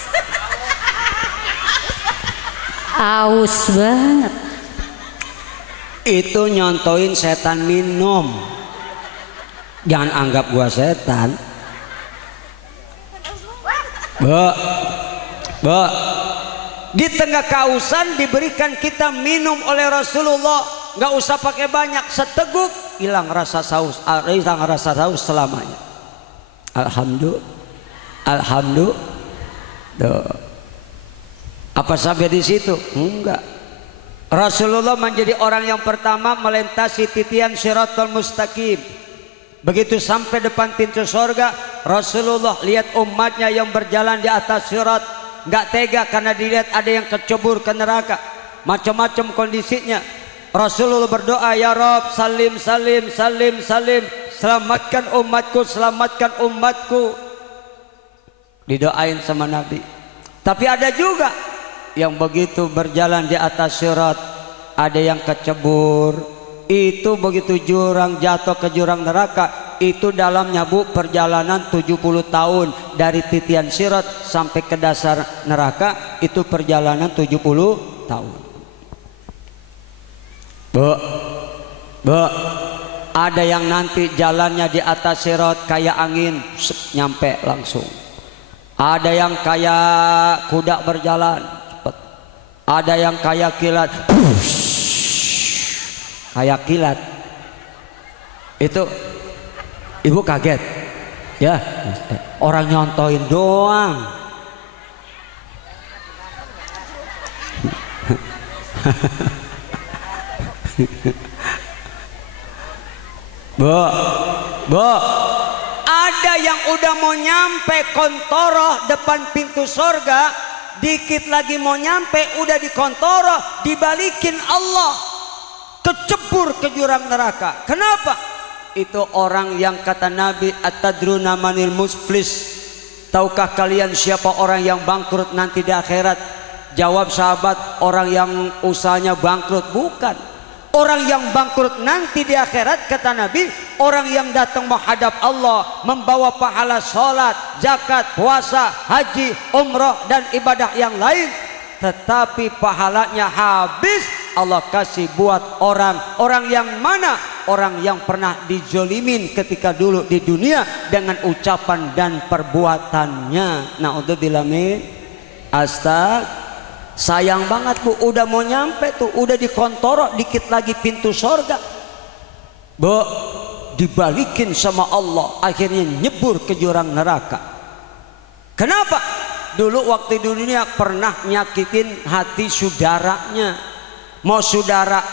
Aus banget. Itu nyontoin setan minum. Jangan anggap gua setan. Bu, di tengah kausan diberikan kita minum oleh Rasulullah, nggak usah pakai banyak, seteguk hilang rasa haus, selamanya. Alhamdulillah. Apa sampai di situ? Enggak. Rasulullah menjadi orang yang pertama melintasi titian Shiratal Mustaqim. Begitu sampai depan pintu surga, Rasulullah lihat umatnya yang berjalan di atas sirat, nggak tega karena dilihat ada yang kecebur ke neraka. Macam-macam kondisinya. Rasulullah berdoa, ya Rabb, salim, salim, salim, salim, selamatkan umatku, selamatkan umatku. Didoain sama Nabi. Tapi ada juga yang begitu berjalan di atas sirat, ada yang kecebur. Itu begitu jurang jatuh ke jurang neraka, itu dalamnya Bu perjalanan 70 tahun dari titian sirat sampai ke dasar neraka, itu perjalanan 70 tahun. Bu, ada yang nanti jalannya di atas sirat kayak angin, nyampe langsung. Ada yang kayak kuda berjalan cepat. Ada yang kayak kilat, kayak kilat. Itu ibu kaget ya, orang nyontoin doang. Bu, ada yang udah mau nyampe kontoroh depan pintu sorga, dikit lagi mau nyampe udah di kontoroh, dibalikin Allah, kecebur ke jurang neraka. Kenapa? Itu orang yang kata Nabi, atadruna manil muflis, tahukah kalian siapa orang yang bangkrut nanti di akhirat? Jawab sahabat, orang yang usahanya bangkrut. Bukan. Orang yang bangkrut nanti di akhirat, kata Nabi, orang yang datang menghadap Allah, membawa pahala sholat, zakat, puasa, haji, umrah dan ibadah yang lain, tetapi pahalanya habis. Allah kasih buat orang yang mana? Orang yang pernah dijolimin ketika dulu di dunia dengan ucapan dan perbuatannya. Na'udzubillah min. Sayang banget Bu, udah mau nyampe tuh, udah di kontoro, dikit lagi pintu sorga, Bu, dibalikin sama Allah, akhirnya nyebur ke jurang neraka. Kenapa? Dulu waktu di dunia pernah nyakitin hati saudaranya. Mau saudara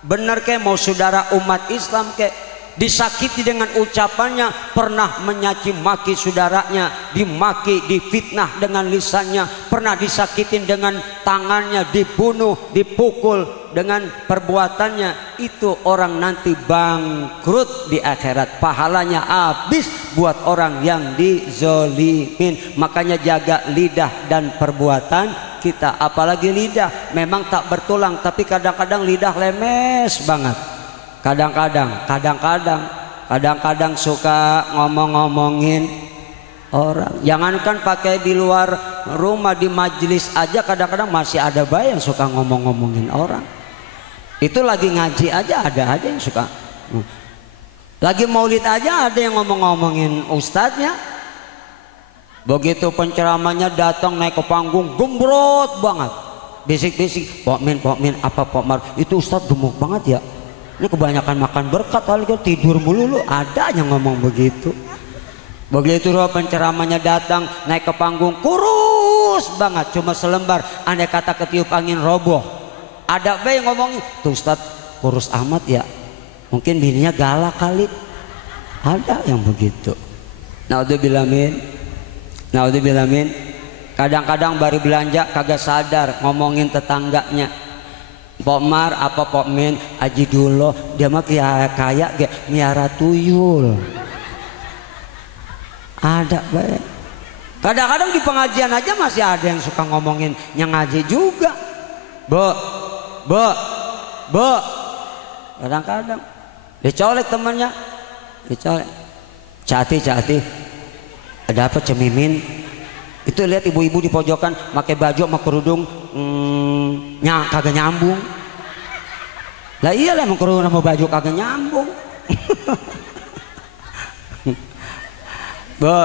bener ke, mau saudara umat Islam ke, disakiti dengan ucapannya, pernah menyaci maki saudaranya, dimaki, difitnah dengan lisannya, pernah disakitin dengan tangannya, dibunuh, dipukul dengan perbuatannya. Itu orang nanti bangkrut di akhirat, pahalanya habis buat orang yang dizolimin. Makanya jaga lidah dan perbuatan kita, apalagi lidah memang tak bertulang, tapi kadang-kadang lidah lemes banget. Kadang-kadang suka ngomong-ngomongin orang. Jangankan pakai di luar rumah, di majelis aja kadang-kadang masih ada bayi yang suka ngomong-ngomongin orang. Itu lagi ngaji aja ada aja yang suka. Lagi maulid aja ada yang ngomong-ngomongin ustadznya. Begitu penceramahnya datang naik ke panggung, gembrot banget, bisik-bisik, pokmin apa pokmar, itu ustadz gemuk banget ya, ini kebanyakan makan berkat kali, tidur mulu, ada yang ngomong begitu. Begitu penceramahnya datang naik ke panggung, kurus banget, cuma selembar, andai kata ketiup angin roboh. Ada yang ngomongin, tuh ustadz kurus amat ya, mungkin bininya galak kali, ada yang begitu. Naudzubillah min. Kadang-kadang baru belanja kagak sadar ngomongin tetangganya. Pokmar apa pokmin, aji dulu dia mah kayak miara tuyul. Ada baik. Kadang-kadang di pengajian aja masih ada yang suka ngomongin yang ngaji juga. Bo. Kadang-kadang dicolek temannya, dicolek. Cati. Ada apa cemimin? Itu lihat ibu-ibu di pojokan pakai baju sama kerudung kagak nyambung. Lah iyalah emang kerudung sama baju kagak nyambung. Bo.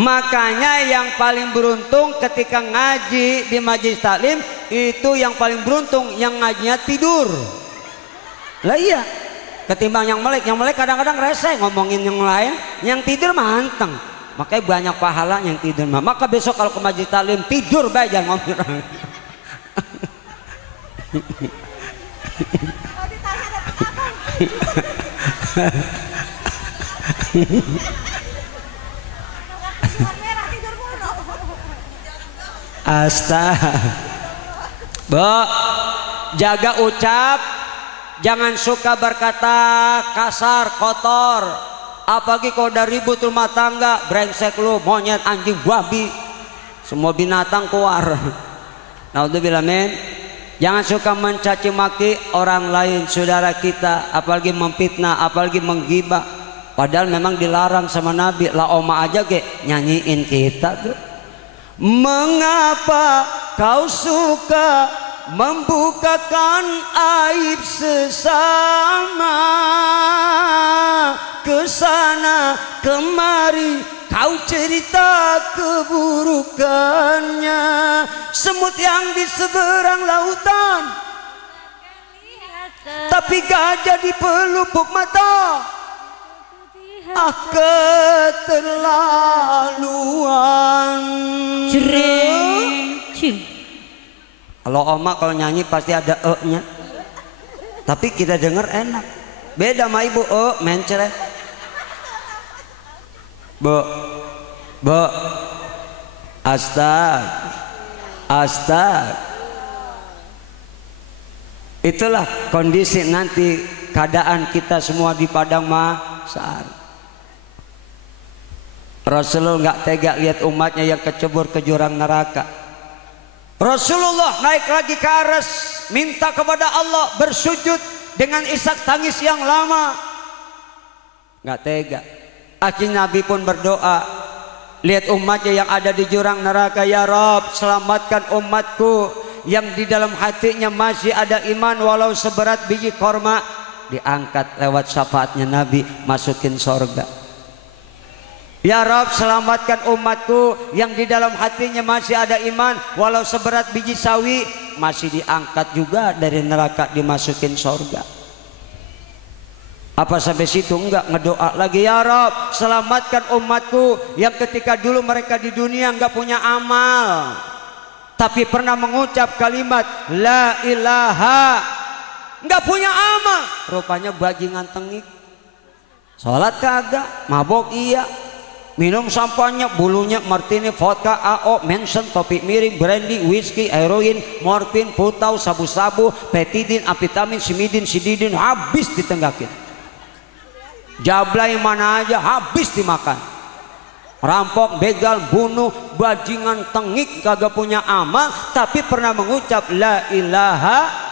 Makanya yang paling beruntung ketika ngaji di majelis taklim itu yang paling beruntung yang ngajinya tidur. Lah iya. Ketimbang yang melek kadang-kadang rese ngomongin yang lain, yang tidur manteng. Makanya banyak pahala yang tidur. Maka besok kalau ke majelis taklim tidur bae, jangan ngomong. Astaga. Bo, jaga ucap. Jangan suka berkata kasar, kotor. Apalagi kalau udah ribut rumah tangga, brengsek lu, monyet, anjing, babi, semua binatang keluar. Naudzubillah min. Jangan suka mencaci maki orang lain, saudara kita, apalagi memfitnah, apalagi menggibah. Padahal memang dilarang sama Nabi. Lah oma aja nyanyiin kita tuh. Mengapa kau suka membukakan aib sesama, kesana kemari kau cerita keburukannya, semut yang di seberang lautan tapi gajah di pelupuk mata. Ah keterlaluan. Kalau oma kalau nyanyi pasti ada e-nya, tapi kita denger enak. Beda sama ibu mencret. Bo, astag. Itulah kondisi nanti keadaan kita semua di padang mahsyar. Rasulullah nggak tega lihat umatnya yang kecebur ke jurang neraka. Rasulullah naik lagi ke aras, minta kepada Allah, bersujud dengan isak tangis yang lama. Nggak tega. Akhirnya Nabi pun berdoa, lihat umatnya yang ada di jurang neraka. Ya Rabb, selamatkan umatku yang di dalam hatinya masih ada iman walau seberat biji korma. Diangkat lewat syafaatnya Nabi, masukin sorga. Ya Rabb, selamatkan umatku yang di dalam hatinya masih ada iman walau seberat biji sawi. Masih diangkat juga dari neraka, dimasukin sorga. Apa sampai situ? Enggak, ngedoa lagi. Ya Rabb, selamatkan umatku yang ketika dulu mereka di dunia enggak punya amal, tapi pernah mengucap kalimat La ilaha nggak punya amal, rupanya bajingan tengik. Sholat kagak, mabok iya, minum sampahnya, bulunya, martini, vodka, AO, mensen, topi miring, brandy, whisky, heroin, morfin, putau, sabu-sabu, petidin, amfetamin, simidin, sididin, habis ditenggakin. Jablay mana aja habis dimakan. Rampok, begal, bunuh, bajingan tengik, kagak punya amal, tapi pernah mengucap la ilaha,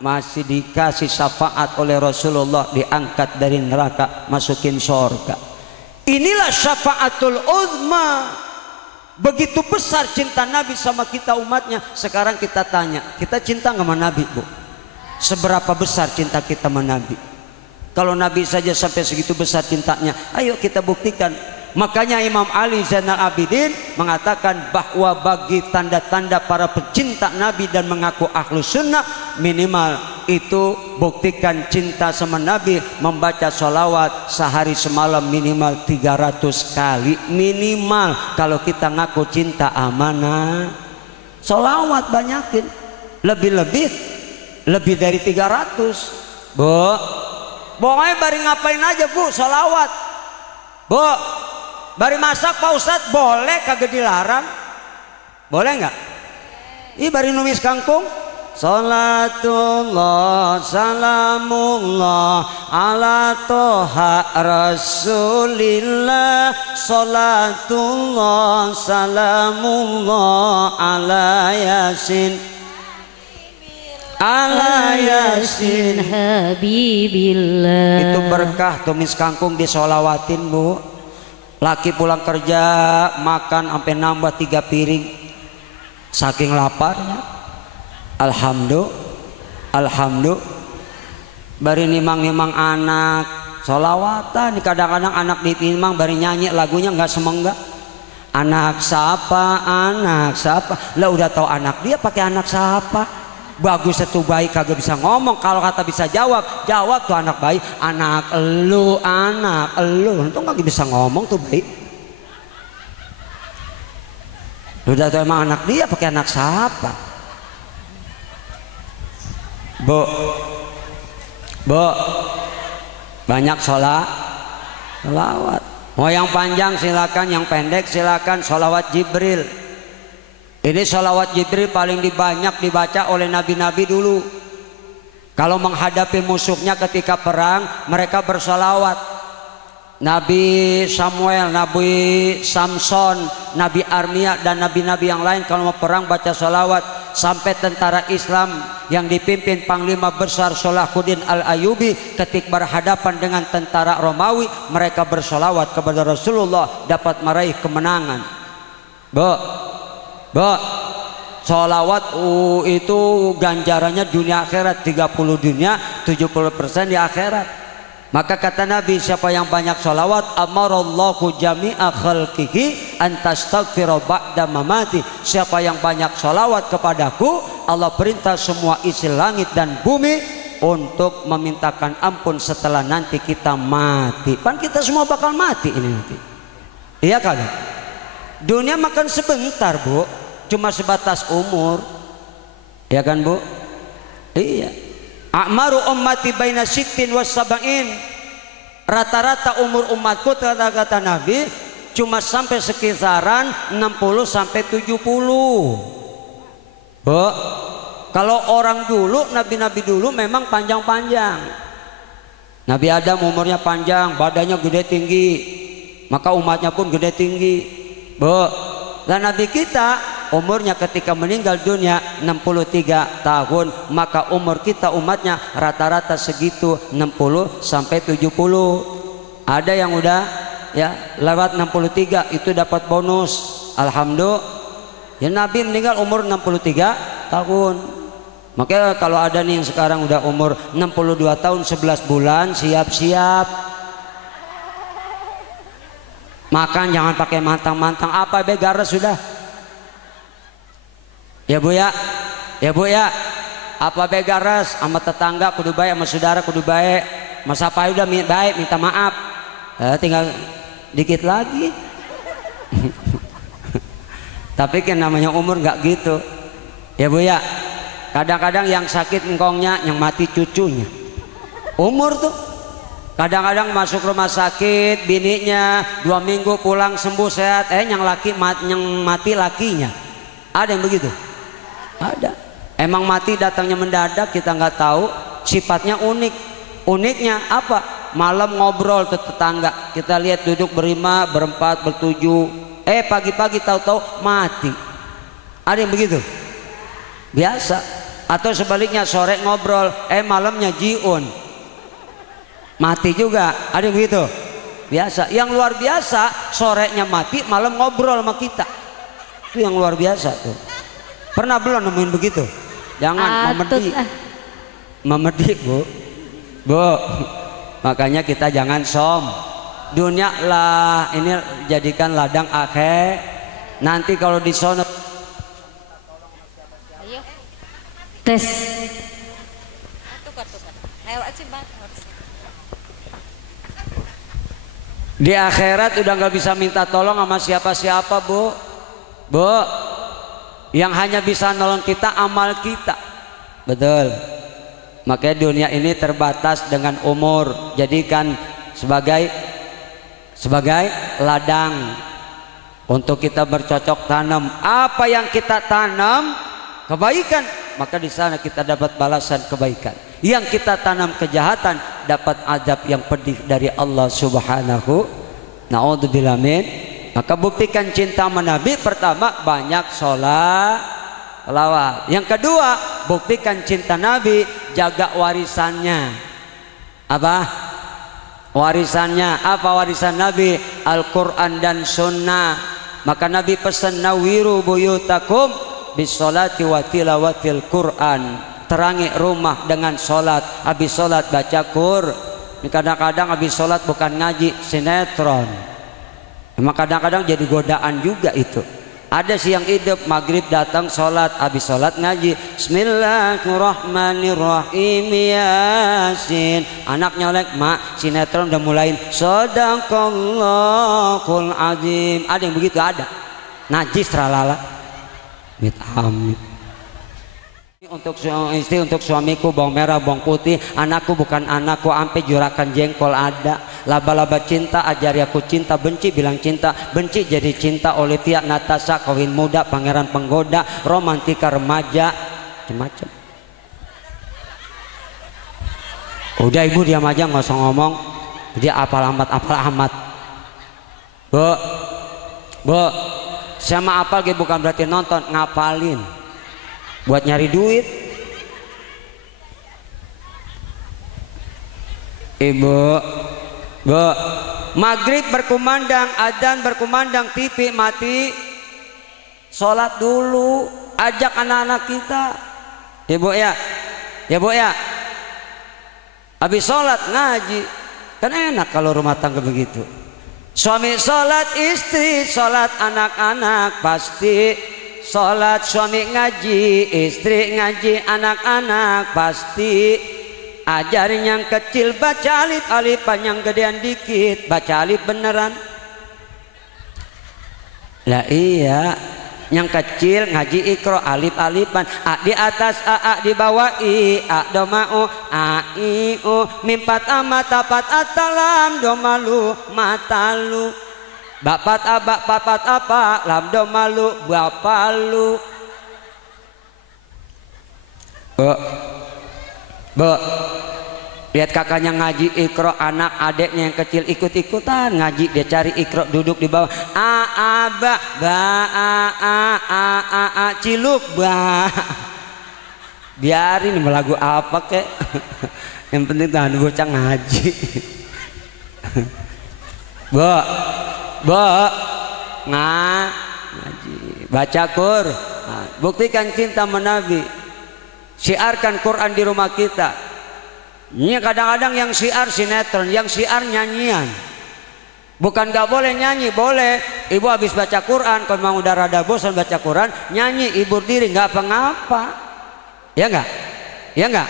masih dikasih syafaat oleh Rasulullah, diangkat dari neraka, masukin surga. Inilah syafaatul uzma. Begitu besar cinta Nabi sama kita umatnya. Sekarang kita tanya, kita cinta nggak sama Nabi, Bu? Seberapa besar cinta kita sama Nabi? Kalau Nabi saja sampai segitu besar cintanya, ayo kita buktikan. Makanya Imam Ali Zainal Abidin mengatakan bahwa bagi tanda-tanda para pecinta Nabi dan mengaku ahlu sunnah, minimal itu buktikan cinta sama Nabi, membaca sholawat sehari semalam minimal 300 kali minimal. Kalau kita ngaku cinta amanah, sholawat banyakin, lebih dari 300. Bu, pokoknya bari ngapain aja Bu, sholawat. Bu, bari masak Pak Ustadz boleh kagak dilarang? Boleh nggak? Ih bari numis kangkung. Salatullah salamullah ala toha rasulillah. Salatullah salamullah ala yasin ala yasin habibillah. Itu berkah tumis kangkung disolawatin Bu. Laki pulang kerja makan sampai nambah 3 piring saking laparnya. Alhamdulillah bari nimang-nimang anak solawatan. Kadang-kadang anak ditimang bari nyanyi lagunya nggak semenggak. Anak siapa lah, udah tahu anak dia pakai anak siapa. Bagus itu bayi kagak bisa ngomong. Kalau kata bisa jawab tuh anak bayi, anak elu itu kagak bisa ngomong tuh bayi. Udah tahu emang anak dia pakai anak siapa. Bu, banyak sholawat. Mau yang panjang silakan, yang pendek silakan. Sholawat Jibril. Ini sholawat Jibril paling banyak dibaca oleh nabi-nabi dulu. Kalau menghadapi musuhnya ketika perang, mereka bersolawat. Nabi Samuel, Nabi Samson, Nabi Armia, dan nabi-nabi yang lain kalau mau perang baca sholawat. Sampai tentara Islam yang dipimpin Panglima Besar Salahuddin Al-Ayyubi ketika berhadapan dengan tentara Romawi, mereka bersolawat kepada Rasulullah, dapat meraih kemenangan. Sholawat itu ganjarannya dunia akhirat, 30 dunia, 70% di akhirat. Maka kata Nabi, siapa yang banyak sholawat, amarallahu jami'a khalqihi antastaghfira ba'da mamati. Siapa yang banyak sholawat kepadaku, Allah perintah semua isi langit dan bumi untuk memintakan ampun setelah nanti kita mati. Kan kita semua bakal mati ini nanti. Iya kan? Dunia makan sebentar Bu, cuma sebatas umur. Ya kan Bu? Iya. A'maru ummati baina sittin was sab'in. Rata-rata umur umatku kata Nabi cuma sampai sekitaran 60 sampai 70. Bu, kalau orang dulu, nabi-nabi dulu memang panjang-panjang. Nabi Adam umurnya panjang, badannya gede tinggi, maka umatnya pun gede tinggi. Bu, dan Nabi kita umurnya ketika meninggal dunia 63 tahun, maka umur kita umatnya rata-rata segitu, 60 sampai 70. Ada yang udah ya lewat 63 itu dapat bonus. Alhamdulillah. Ya Nabi meninggal umur 63 tahun. Makanya kalau ada nih yang sekarang udah umur 62 tahun 11 bulan, siap-siap. Makan jangan pakai mantang-mantang, apa begares sudah. Ya Bu ya, apa begares sama tetangga kudu baik, sama saudara kudu baik, masa apa udah baik minta maaf, tinggal dikit lagi. Tapi kan namanya umur nggak gitu, ya Bu ya. Kadang-kadang yang sakit engkongnya, yang mati cucunya. Umur tuh. Kadang-kadang masuk rumah sakit, bininya 2 minggu pulang sembuh sehat, yang mati lakinya. Ada yang begitu? Ada. Emang mati datangnya mendadak, kita nggak tahu. Sifatnya unik. Uniknya apa? Malam ngobrol ke tetangga. Kita lihat duduk berlima, berempat, bertujuh. Pagi-pagi tahu-tahu mati. Ada yang begitu? Biasa. Atau sebaliknya sore ngobrol, malamnya jiun. Mati juga. Ada yang begitu? Biasa. Yang luar biasa, sorenya mati, malam ngobrol sama kita. Itu yang luar biasa tuh. Pernah belum nemuin begitu? Jangan memedi, Bu. Makanya kita jangan dunia lah ini jadikan ladang akhir. Nanti kalau di sono tes tukar. Ayo aja Bang. Di akhirat udah nggak bisa minta tolong sama siapa-siapa, Bu. Yang hanya bisa nolong kita amal kita. Betul. Makanya dunia ini terbatas dengan umur. Jadikan sebagai ladang untuk kita bercocok tanam. Apa yang kita tanam kebaikan, maka di sana kita dapat balasan kebaikan. Yang kita tanam kejahatan, dapat azab yang pedih dari Allah Subhanahu. Naudzubillah min. Maka buktikan cinta Nabi, pertama banyak sholawat. Yang kedua, buktikan cinta Nabi, jaga warisannya. Apa? Warisannya apa? Warisan Nabi Al-Quran dan Sunnah. Maka Nabi pesan, nawiru buyutakum bisolati wa tilawatil Quran. Terangi rumah dengan solat. Habis solat baca Qur. Kadang-kadang habis solat bukan ngaji, sinetron. Emang kadang-kadang jadi godaan juga itu. Ada sih yang hidup maghrib datang solat, habis solat ngaji Bismillahirrahmanirrahim Yasin. Anak nyolek, mak sinetron udah mulain Sadaqallahul azim. Ada yang begitu? Ada. Najis tralala. Amit. Untuk istri, untuk suamiku bawang merah bawang putih, anakku bukan anakku, ampe jurakan jengkol ada. Laba-laba cinta, ajari aku cinta, benci bilang cinta, benci jadi cinta. Olivia, Natasha, kawin muda, pangeran penggoda, romantika remaja, macam-macam. Udah ibu diam aja, nggak usah ngomong. Dia apal amat. Bu, sama apal bukan berarti nonton, ngapalin. Buat nyari duit. Ibu, maghrib berkumandang, adzan berkumandang, TV mati, sholat dulu, ajak anak-anak kita. Ibu ya, habis sholat ngaji, kan enak kalau rumah tangga begitu. Suami sholat, istri sholat, anak-anak pasti sholat. Suami ngaji, istri ngaji, anak-anak pasti. Ajarin yang kecil baca alif-alifan, yang gedean dikit baca alif beneran. Lah iya, yang kecil ngaji ikro alif-alifan, a di atas, a di bawah i, a do ma u, a i u, mimpat amat tapat atalam do malu matalu. Bapat abak papat apa lam do malu bapalu. Bu, lihat kakaknya ngaji ikro, anak adeknya yang kecil ikut-ikutan ngaji, dia cari ikro, duduk di bawah, a ba a ciluk ba. Biarin lagu apa kek, yang penting tahan bocah ngaji. Bu, ngaji, baca Qur, buktikan cinta Nabi. Syiarkan Quran di rumah kita. Ini kadang-kadang yang syiar sinetron, yang syiar nyanyian. Bukan gak boleh nyanyi, boleh. Ibu habis baca Quran, kalau memang udah rada bosan baca Quran, nyanyi hibur diri, nggak apa-apa. Ya nggak?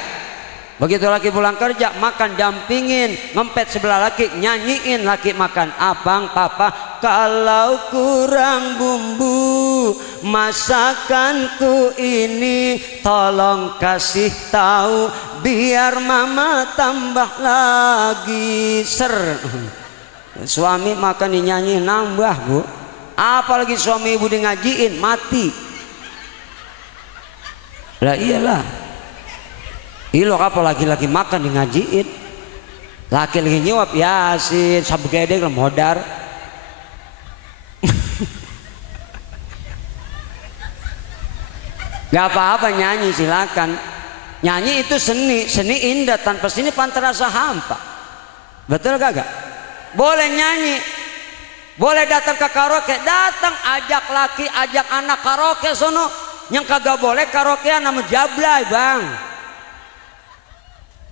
Begitu laki pulang kerja, makan dampingin, ngempet sebelah laki, nyanyiin laki makan. Abang, papa, kalau kurang bumbu masakanku ini, tolong kasih tahu biar mama tambah lagi. Suami makan dinyanyiin nambah, Bu. Apalagi suami ibu di ngajiin, mati. Lah iyalah. Ilo apa laki-laki makan di ngajiin, laki lagi nyuap yasin sabgede modar. Gak apa-apa nyanyi, silakan. Nyanyi itu seni, seni indah, tanpa seni panterasa hampa. Betul gak? Boleh nyanyi, boleh datang ke karaoke, datang ajak laki, ajak anak karaoke sono. Yang kagak boleh karaokean nama jablay, Bang.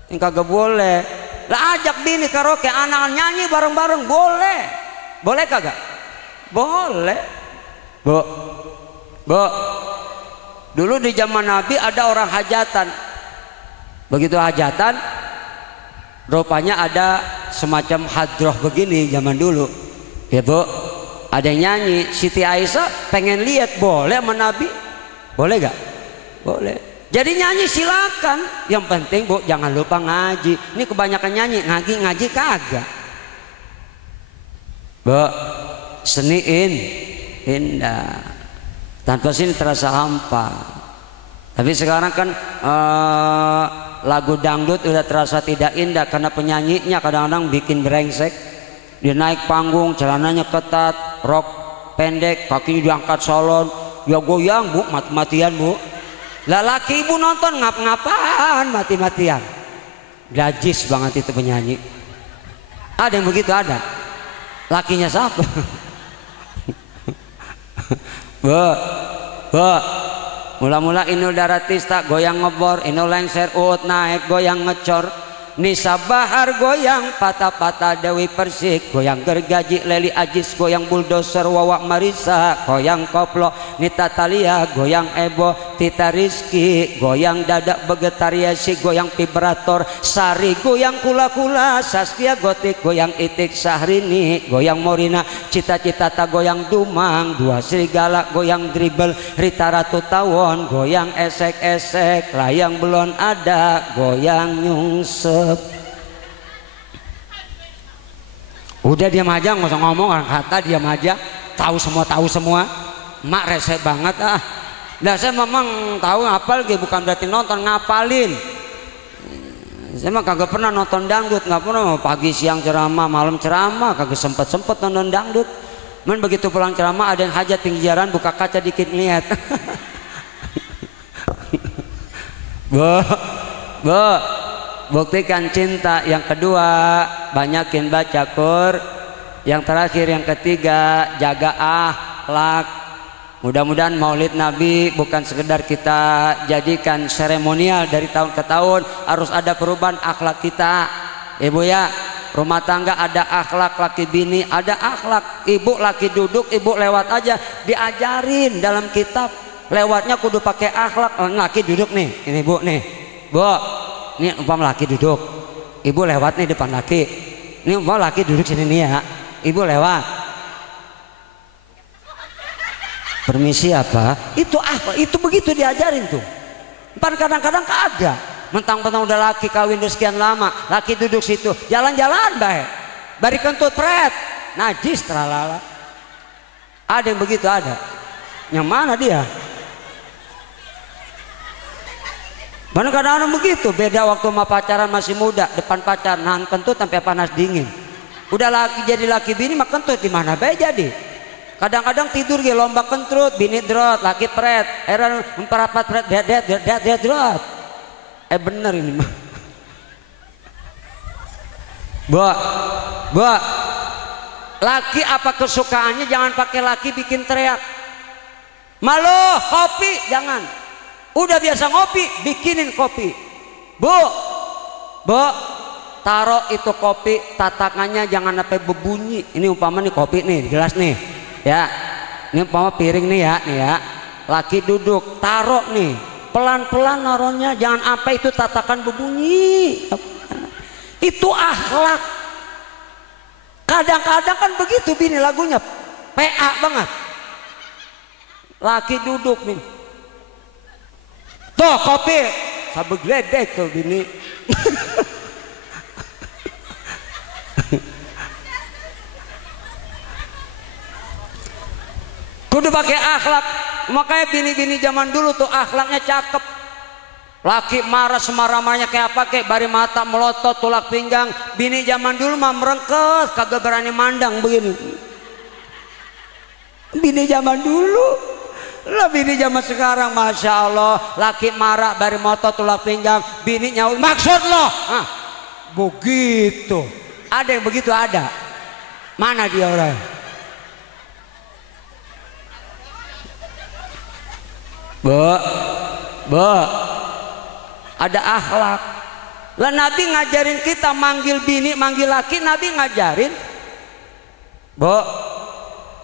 Yang kagak boleh. Lah ajak bini karaoke, anak nyanyi bareng-bareng, boleh. Boleh kagak? Boleh. Bu. Dulu di zaman Nabi ada orang hajatan. Begitu hajatan, rupanya ada semacam hadroh begini zaman dulu. Ya Bu, ada yang nyanyi. Siti Aisyah pengen lihat, boleh sama Nabi? Boleh gak? Boleh. Jadi nyanyi silakan. Yang penting Bu, jangan lupa ngaji. Ini kebanyakan nyanyi, ngaji kagak. Bu, seniin indah, tanpa sini terasa hampa. Tapi sekarang kan lagu dangdut udah terasa tidak indah karena penyanyinya kadang-kadang bikin brengsek. Dia naik panggung, celananya ketat, rok pendek, kakinya diangkat salon, ya goyang Bu, mati-matian Bu. Lah laki ibu nonton ngap-ngapan, mati-matian. Gajis banget itu penyanyi. Ada yang begitu, ada. Lakinya siapa? Bu, mula-mula Inul Daratista goyang ngebor, Inul lengser ut naik goyang ngecor. Nisa Bahar goyang, patah-patah Dewi Persik goyang, gergaji Leli Ajis goyang, bulldozer Wawa Marisa goyang, koplo Nita Talia goyang, Ebo Tita Rizky goyang, Dadak Begetariasi goyang, vibrator Sari goyang, kula-kula Saskia Gotik goyang, Itik Sahrini goyang, Morina Cita-Cita Tak goyang, Dumang Dua Serigala goyang, dribble Rita Ratu Tawon goyang, esek-esek layang belum ada goyang, nyungsep. Udah diam aja, nggak usah ngomong, orang kata diam aja. Tahu semua. Mak resep banget ah. Nah saya memang tahu ngapal, bukan berarti nonton, ngapalin. Saya mah kagak pernah nonton dangdut, nggak pernah. Pagi siang ceramah, malam ceramah, kagak sempet nonton dangdut. Men begitu pulang ceramah ada yang hajat tinggi jalan, buka kaca dikit lihat. Bu, buktikan cinta. Yang kedua, banyakin baca Qur. Yang terakhir, yang ketiga, jaga akhlak. Mudah-mudahan Maulid Nabi bukan sekedar kita jadikan seremonial dari tahun ke tahun, harus ada perubahan akhlak kita. Ibu ya, rumah tangga ada akhlak, laki bini ada akhlak. Ibu laki duduk, ibu lewat aja, diajarin dalam kitab. Lewatnya kudu pakai akhlak. Laki duduk nih, ini Bu nih. Bu, ini umpama laki duduk, ibu lewat nih depan laki. Ini umpama laki duduk sini nih ya, ibu lewat. Permisi apa? Itu apa? Itu begitu diajarin tuh. Kadang-kadang kagak. Mentang-mentang udah laki kawin udah sekian lama, laki duduk situ, jalan-jalan baik. Bari kentut pret, najis tralala. Ada yang begitu, ada. Yang mana dia? Mana kadang-kadang begitu, beda waktu sama pacaran masih muda, depan pacar nahan kentut sampai panas dingin. Udah laki jadi laki bini mah kentut di mana bae jadi. Kadang-kadang tidur ge lomba kentut, bini drot, laki pret, heran emperapat pret, det drot. Bener ini mah. Bu, laki apa kesukaannya jangan pakai laki bikin teriak. Malu kopi jangan. Udah biasa ngopi, bikinin kopi. Bu, taruh itu kopi, tatakannya jangan sampai berbunyi. Ini umpama nih kopi nih, gelas nih, ya. Ini umpama piring nih ya, Laki duduk, taruh nih, pelan-pelan naronya, jangan apa itu tatakan berbunyi. Itu akhlak. Kadang-kadang kan begitu bini lagunya PA banget. Laki duduk nih, tuh kopi, sabuk gledek tuh bini. Kudu pakai akhlak. Makanya bini-bini zaman dulu tuh akhlaknya cakep. Laki marah semarah-marahnya kayak apa, kayak bari mata melotot, tulak pinggang. Bini zaman dulu mah merengket, kagak berani mandang begini. Bini zaman dulu. Lah bini zaman sekarang masya Allah, laki marah bari motor tulak pinggang, bini nyaut maksud lo, begitu. Ada yang begitu ada. Mana dia orang? Bu, ada akhlak. Lah Nabi ngajarin kita manggil bini, manggil laki, Nabi ngajarin. Bu,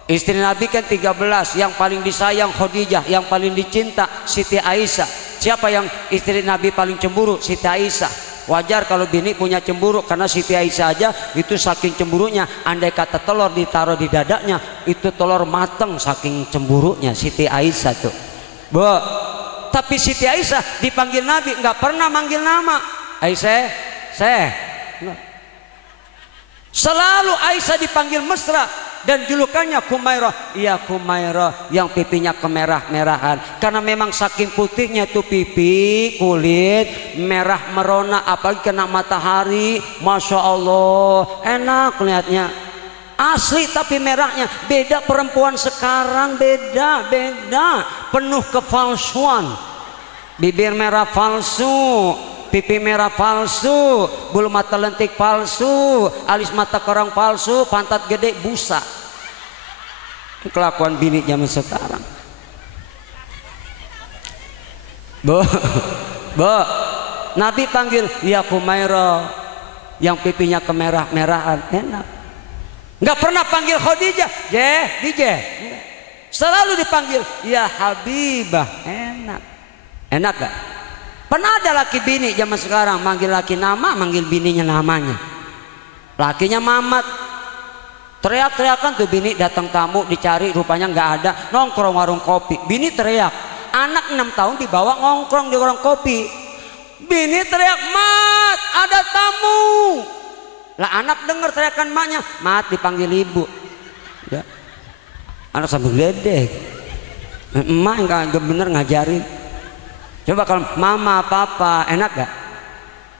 istri Nabi kan 13, yang paling disayang Khadijah, yang paling dicinta Siti Aisyah. Siapa yang istri Nabi paling cemburu? Siti Aisyah. Wajar kalau bini punya cemburu, karena Siti Aisyah aja itu saking cemburunya, andai kata telur ditaruh di dadanya itu telur mateng saking cemburunya Siti Aisyah tuh. Bu, tapi Siti Aisyah dipanggil Nabi nggak pernah manggil nama. Aisyah, selalu Aisyah dipanggil mesra. Dan julukannya Kumairah, iya Kumairah yang pipinya kemerah-merahan, karena memang saking putihnya tuh pipi, kulit merah merona, apalagi kena matahari, masya Allah enak lihatnya. Asli tapi merahnya beda. Perempuan sekarang beda, penuh kepalsuan. Bibir merah palsu, pipi merah palsu, bulu mata lentik palsu, alis mata kerang palsu, pantat gede busa. Kelakuan bini zaman sekarang. Bu, Nabi panggil ya Kumairah yang pipinya kemerah-merahan, enak. Nggak pernah panggil Khadijah, DJ. Selalu dipanggil ya Habibah, enak gak? Pernah ada laki bini zaman sekarang manggil laki nama, manggil bininya namanya. Lakinya Mamat, teriak-teriakan tuh bini datang tamu dicari, rupanya nggak ada, nongkrong warung kopi. Bini teriak, anak 6 tahun dibawa ngongkrong di warung kopi. Bini teriak, Mat, ada tamu. Lah anak dengar teriakan maknya, Mat dipanggil ibu. Ya. Anak sambil gledek. Emak nggak bener ngajarin. Coba kalau mama, papa, enak gak?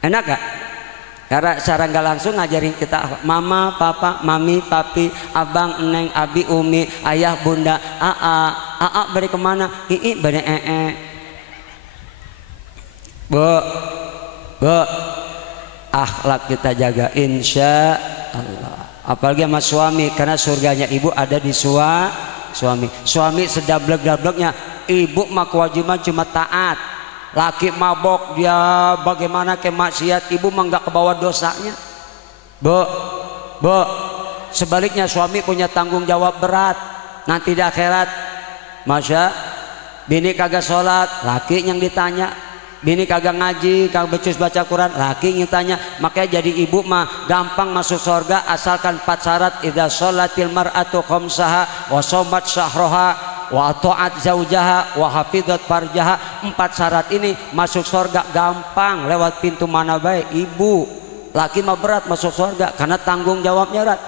Enak gak? Karena secara nggak langsung ngajarin kita mama, papa, mami, papi, abang, neng, abi, umi, ayah, bunda, aa beri kemana? Ii beri Bu, akhlak kita jaga insya Allah. Apalagi sama suami, karena surganya ibu ada di suami. Suami sedablek-dableknya, ibu mah kewajiban cuma taat. Laki mabok dia bagaimana ke maksiat, ibu mah nggak kebawa dosanya. Bu, sebaliknya suami punya tanggung jawab berat nanti di akhirat. Masya, bini kagak sholat, laki yang ditanya. Bini kagak ngaji, kagak becus baca Quran, laki yang tanya. Makanya jadi ibu mah gampang masuk surga asalkan 4 syarat. Idza sholatil mar'atu khamsaha wa shamat syahroha wa ta'at zaujaha wa hafizat farjaha. 4 syarat ini masuk surga gampang, lewat pintu mana baik. Ibu, laki mah berat masuk surga karena tanggung jawabnya berat.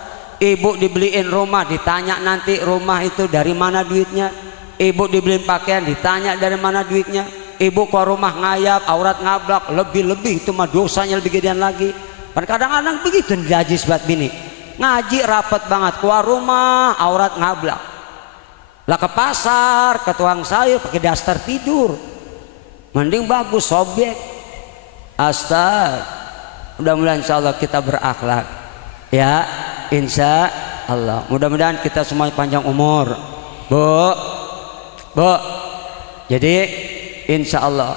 Ibu dibeliin rumah, ditanya nanti rumah itu dari mana duitnya. Ibu dibeliin pakaian, ditanya dari mana duitnya. Ibu ke rumah ngayap, aurat ngablak, lebih-lebih itu mah dosanya lebih gedean lagi. Kadang-kadang begitu diaji sebat bini. Ngaji rapet banget, keluar rumah aurat ngablak. Lah ke pasar, ke tukang sayur pakai daster tidur. Mending bagus sobek. Astag. Mudah-mudahan insya Allah kita berakhlak. Ya, insya Allah. Mudah-mudahan kita semua panjang umur. Bu. Jadi insya Allah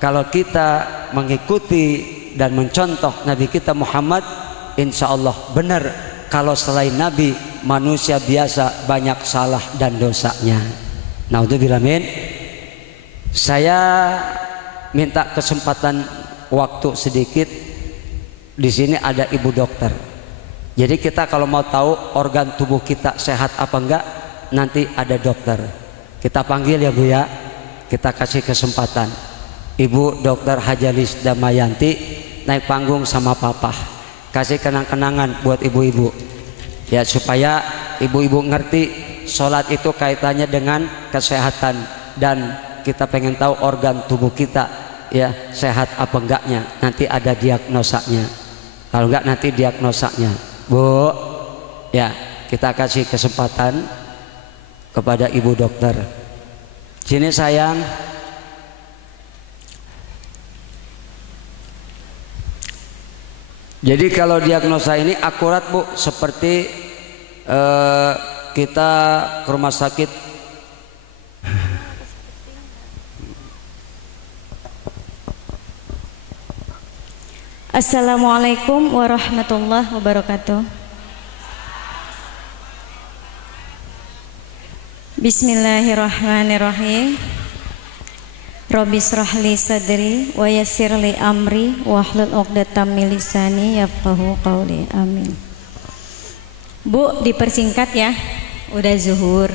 kalau kita mengikuti dan mencontoh Nabi kita Muhammad, insya Allah benar. Kalau selain Nabi, manusia biasa banyak salah dan dosanya. Naudzubillah min. Saya minta kesempatan waktu sedikit. Di sini ada ibu dokter. Jadi kita kalau mau tahu organ tubuh kita sehat apa enggak, nanti ada dokter. Kita panggil ya Bu ya. Kita kasih kesempatan. Ibu Dokter Hajalis Damayanti naik panggung sama papa. Kasih kenang-kenangan buat ibu-ibu. Ya supaya ibu-ibu ngerti sholat itu kaitannya dengan kesehatan, dan kita pengen tahu organ tubuh kita ya sehat apa enggaknya. Nanti ada diagnosanya. Kalau enggak nanti diagnosanya. Bu, ya kita kasih kesempatan kepada ibu dokter. Sini sayang. Jadi kalau diagnosa ini akurat Bu, seperti kita ke rumah sakit. Assalamualaikum warahmatullahi wabarakatuh. Bismillahirrahmanirrahim. Rabbi shrahli sadri wa yassirli amri wahlul 'uqdatam min lisani yafqahu qawli. Amin. Bu, dipersingkat ya. Udah zuhur.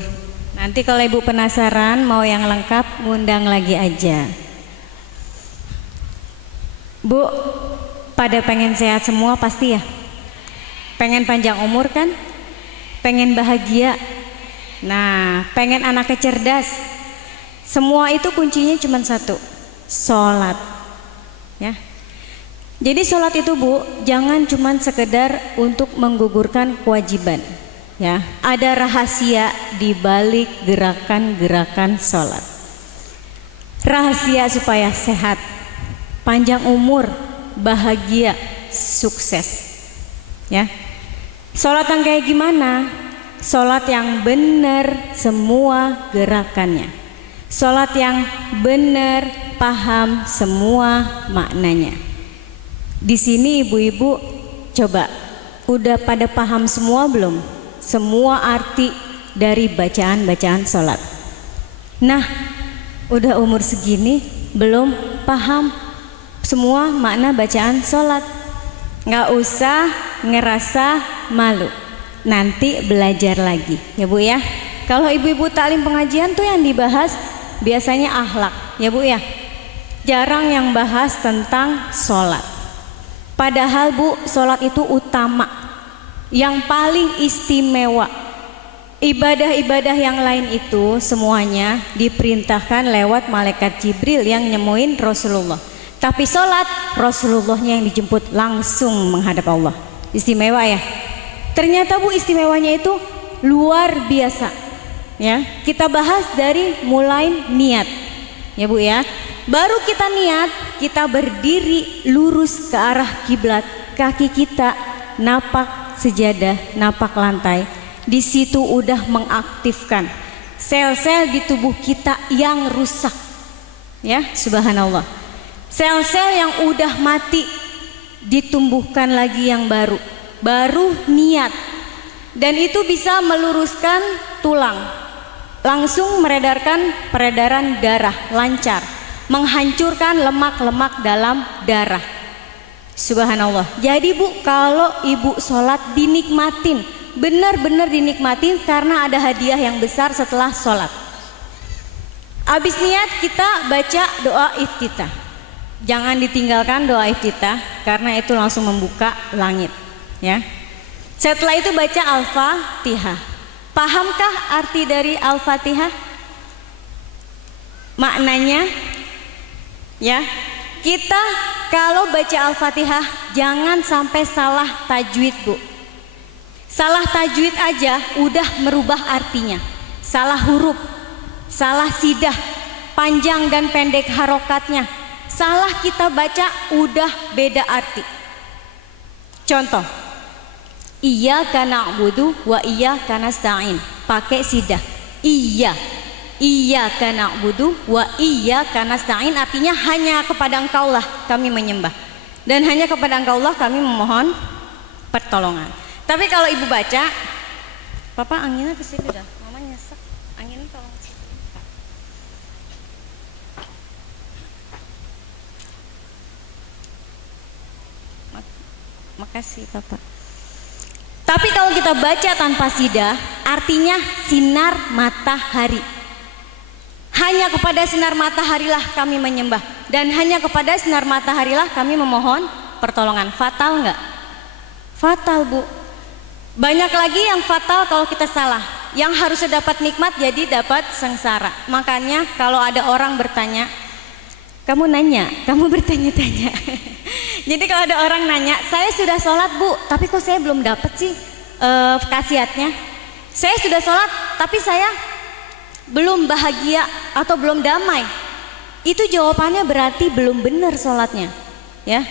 Nanti kalau Ibu penasaran mau yang lengkap, ngundang lagi aja. Bu, pada pengen sehat semua pasti ya? Pengen panjang umur kan? Pengen bahagia? Nah, pengen anaknya cerdas? Semua itu kuncinya cuma satu, sholat ya. Jadi sholat itu Bu, jangan cuma sekedar untuk menggugurkan kewajiban ya. Ada rahasia di balik gerakan-gerakan sholat. Rahasia supaya sehat, panjang umur, bahagia, sukses ya. Sholat yang kayak gimana? Sholat yang benar semua gerakannya, sholat yang benar paham semua maknanya. Di sini ibu-ibu coba udah pada paham semua belum? Semua arti dari bacaan-bacaan sholat. Nah, udah umur segini belum paham semua makna bacaan sholat? Nggak usah ngerasa malu, nanti belajar lagi ya Bu ya. Kalau ibu-ibu taklim pengajian tuh yang dibahas biasanya akhlak ya Bu ya, jarang yang bahas tentang sholat. Padahal Bu, sholat itu utama, yang paling istimewa. Ibadah-ibadah yang lain itu semuanya diperintahkan lewat malaikat Jibril yang nyemuin Rasulullah. Tapi sholat, Rasulullahnya yang dijemput langsung menghadap Allah. Istimewa ya. Ternyata Bu, istimewanya itu luar biasa ya. Kita bahas dari mulai niat ya Bu ya. Baru kita niat, kita berdiri lurus ke arah kiblat, kaki kita napak sejadah, napak lantai. Di situ udah mengaktifkan sel-sel di tubuh kita yang rusak ya, subhanallah. Sel-sel yang udah mati ditumbuhkan lagi yang baru. Baru niat, dan itu bisa meluruskan tulang, langsung meredarkan peredaran darah lancar, menghancurkan lemak-lemak dalam darah. Subhanallah. Jadi Bu, kalau ibu sholat dinikmatin, benar-benar dinikmatin, karena ada hadiah yang besar setelah sholat. Abis niat kita baca doa iftitah. Jangan ditinggalkan doa iftitah, karena itu langsung membuka langit ya. Setelah itu baca Al-Fatihah. Pahamkah arti dari Al-Fatihah? Maknanya ya, kita kalau baca Al-Fatihah jangan sampai salah tajwid Bu. Salah tajwid aja udah merubah artinya. Salah huruf, salah sidah, panjang dan pendek harokatnya, salah kita baca udah beda arti. Contoh, iyyaka na'budu wa iyyaka nasta'in, pakai sidah. Iyyaka na'budu wa iyyaka nasta'in artinya hanya kepada Engkau lah kami menyembah, dan hanya kepada Engkau lah kami memohon pertolongan. Tapi kalau ibu baca, Papa anginnya ke sini dah, Mama nyesek. Anginnya tolong ke sini. Makasih Bapak. Tapi kalau kita baca tanpa sidah, artinya sinar matahari. Hanya kepada sinar mataharilah kami menyembah, dan hanya kepada sinar mataharilah kami memohon pertolongan. Fatal nggak? Fatal Bu. Banyak lagi yang fatal kalau kita salah. Yang harusnya dapat nikmat jadi dapat sengsara. Makanya kalau ada orang bertanya, kamu nanya, kamu bertanya-tanya. Jadi kalau ada orang nanya, saya sudah sholat Bu, tapi kok saya belum dapat sih khasiatnya. Saya sudah sholat, tapi saya belum bahagia atau belum damai. Itu jawabannya berarti belum benar sholatnya, ya.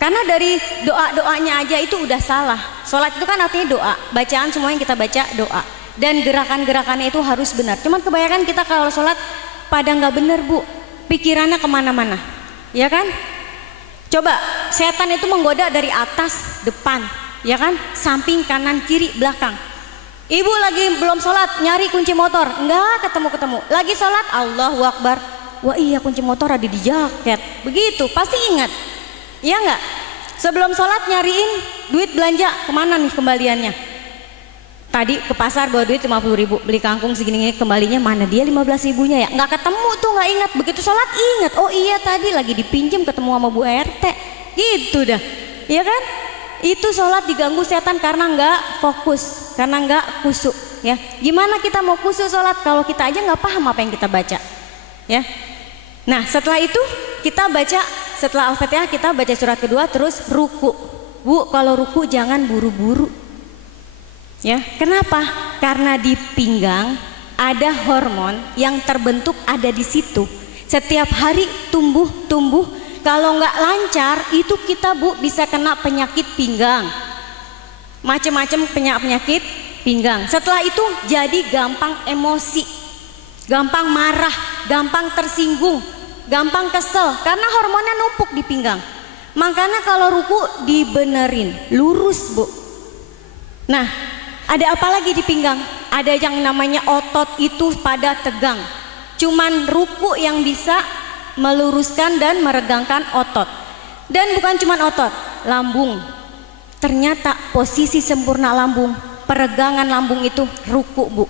Karena dari doa-doanya aja itu udah salah. Sholat itu kan artinya doa, bacaan semua yang kita baca doa. Dan gerakan-gerakannya itu harus benar. Cuman kebanyakan kita kalau sholat pada nggak benar Bu, pikirannya kemana-mana, ya kan? Coba setan itu menggoda dari atas, depan, ya kan? Samping, kanan, kiri, belakang. Ibu lagi belum sholat, nyari kunci motor, enggak ketemu-ketemu. Lagi sholat, Allahu Akbar. Wah iya, kunci motor ada di jaket. Begitu, pasti ingat. Iya enggak? Sebelum sholat nyariin duit belanja, kemana nih kembaliannya? Tadi ke pasar bawa duit 50.000, beli kangkung segini, kembalinya mana dia 15.000-nya ya? Nggak ketemu tuh, nggak ingat. Begitu sholat ingat, oh iya tadi lagi dipinjam ketemu sama Bu RT. Gitu dah, ya kan? Itu sholat diganggu setan karena nggak fokus, karena nggak khusyuk, ya. Gimana kita mau khusyuk sholat kalau kita aja nggak paham apa yang kita baca, ya? Nah setelah itu kita baca, setelah Al-Fatihah kita baca surat kedua, terus ruku. Bu, kalau ruku jangan buru-buru. Ya, kenapa? Karena di pinggang ada hormon yang terbentuk ada di situ. Setiap hari tumbuh. Kalau nggak lancar itu kita Bu bisa kena penyakit pinggang. Macam-macam penyakit pinggang. Setelah itu jadi gampang emosi, gampang marah, gampang tersinggung, gampang kesel karena hormonnya numpuk di pinggang. Makanya kalau ruku dibenerin, lurus Bu. Nah, ada apa lagi di pinggang? Ada yang namanya otot itu pada tegang. Cuman ruku yang bisa meluruskan dan meregangkan otot. Dan bukan cuman otot, lambung. Ternyata posisi sempurna lambung, peregangan lambung itu ruku Bu.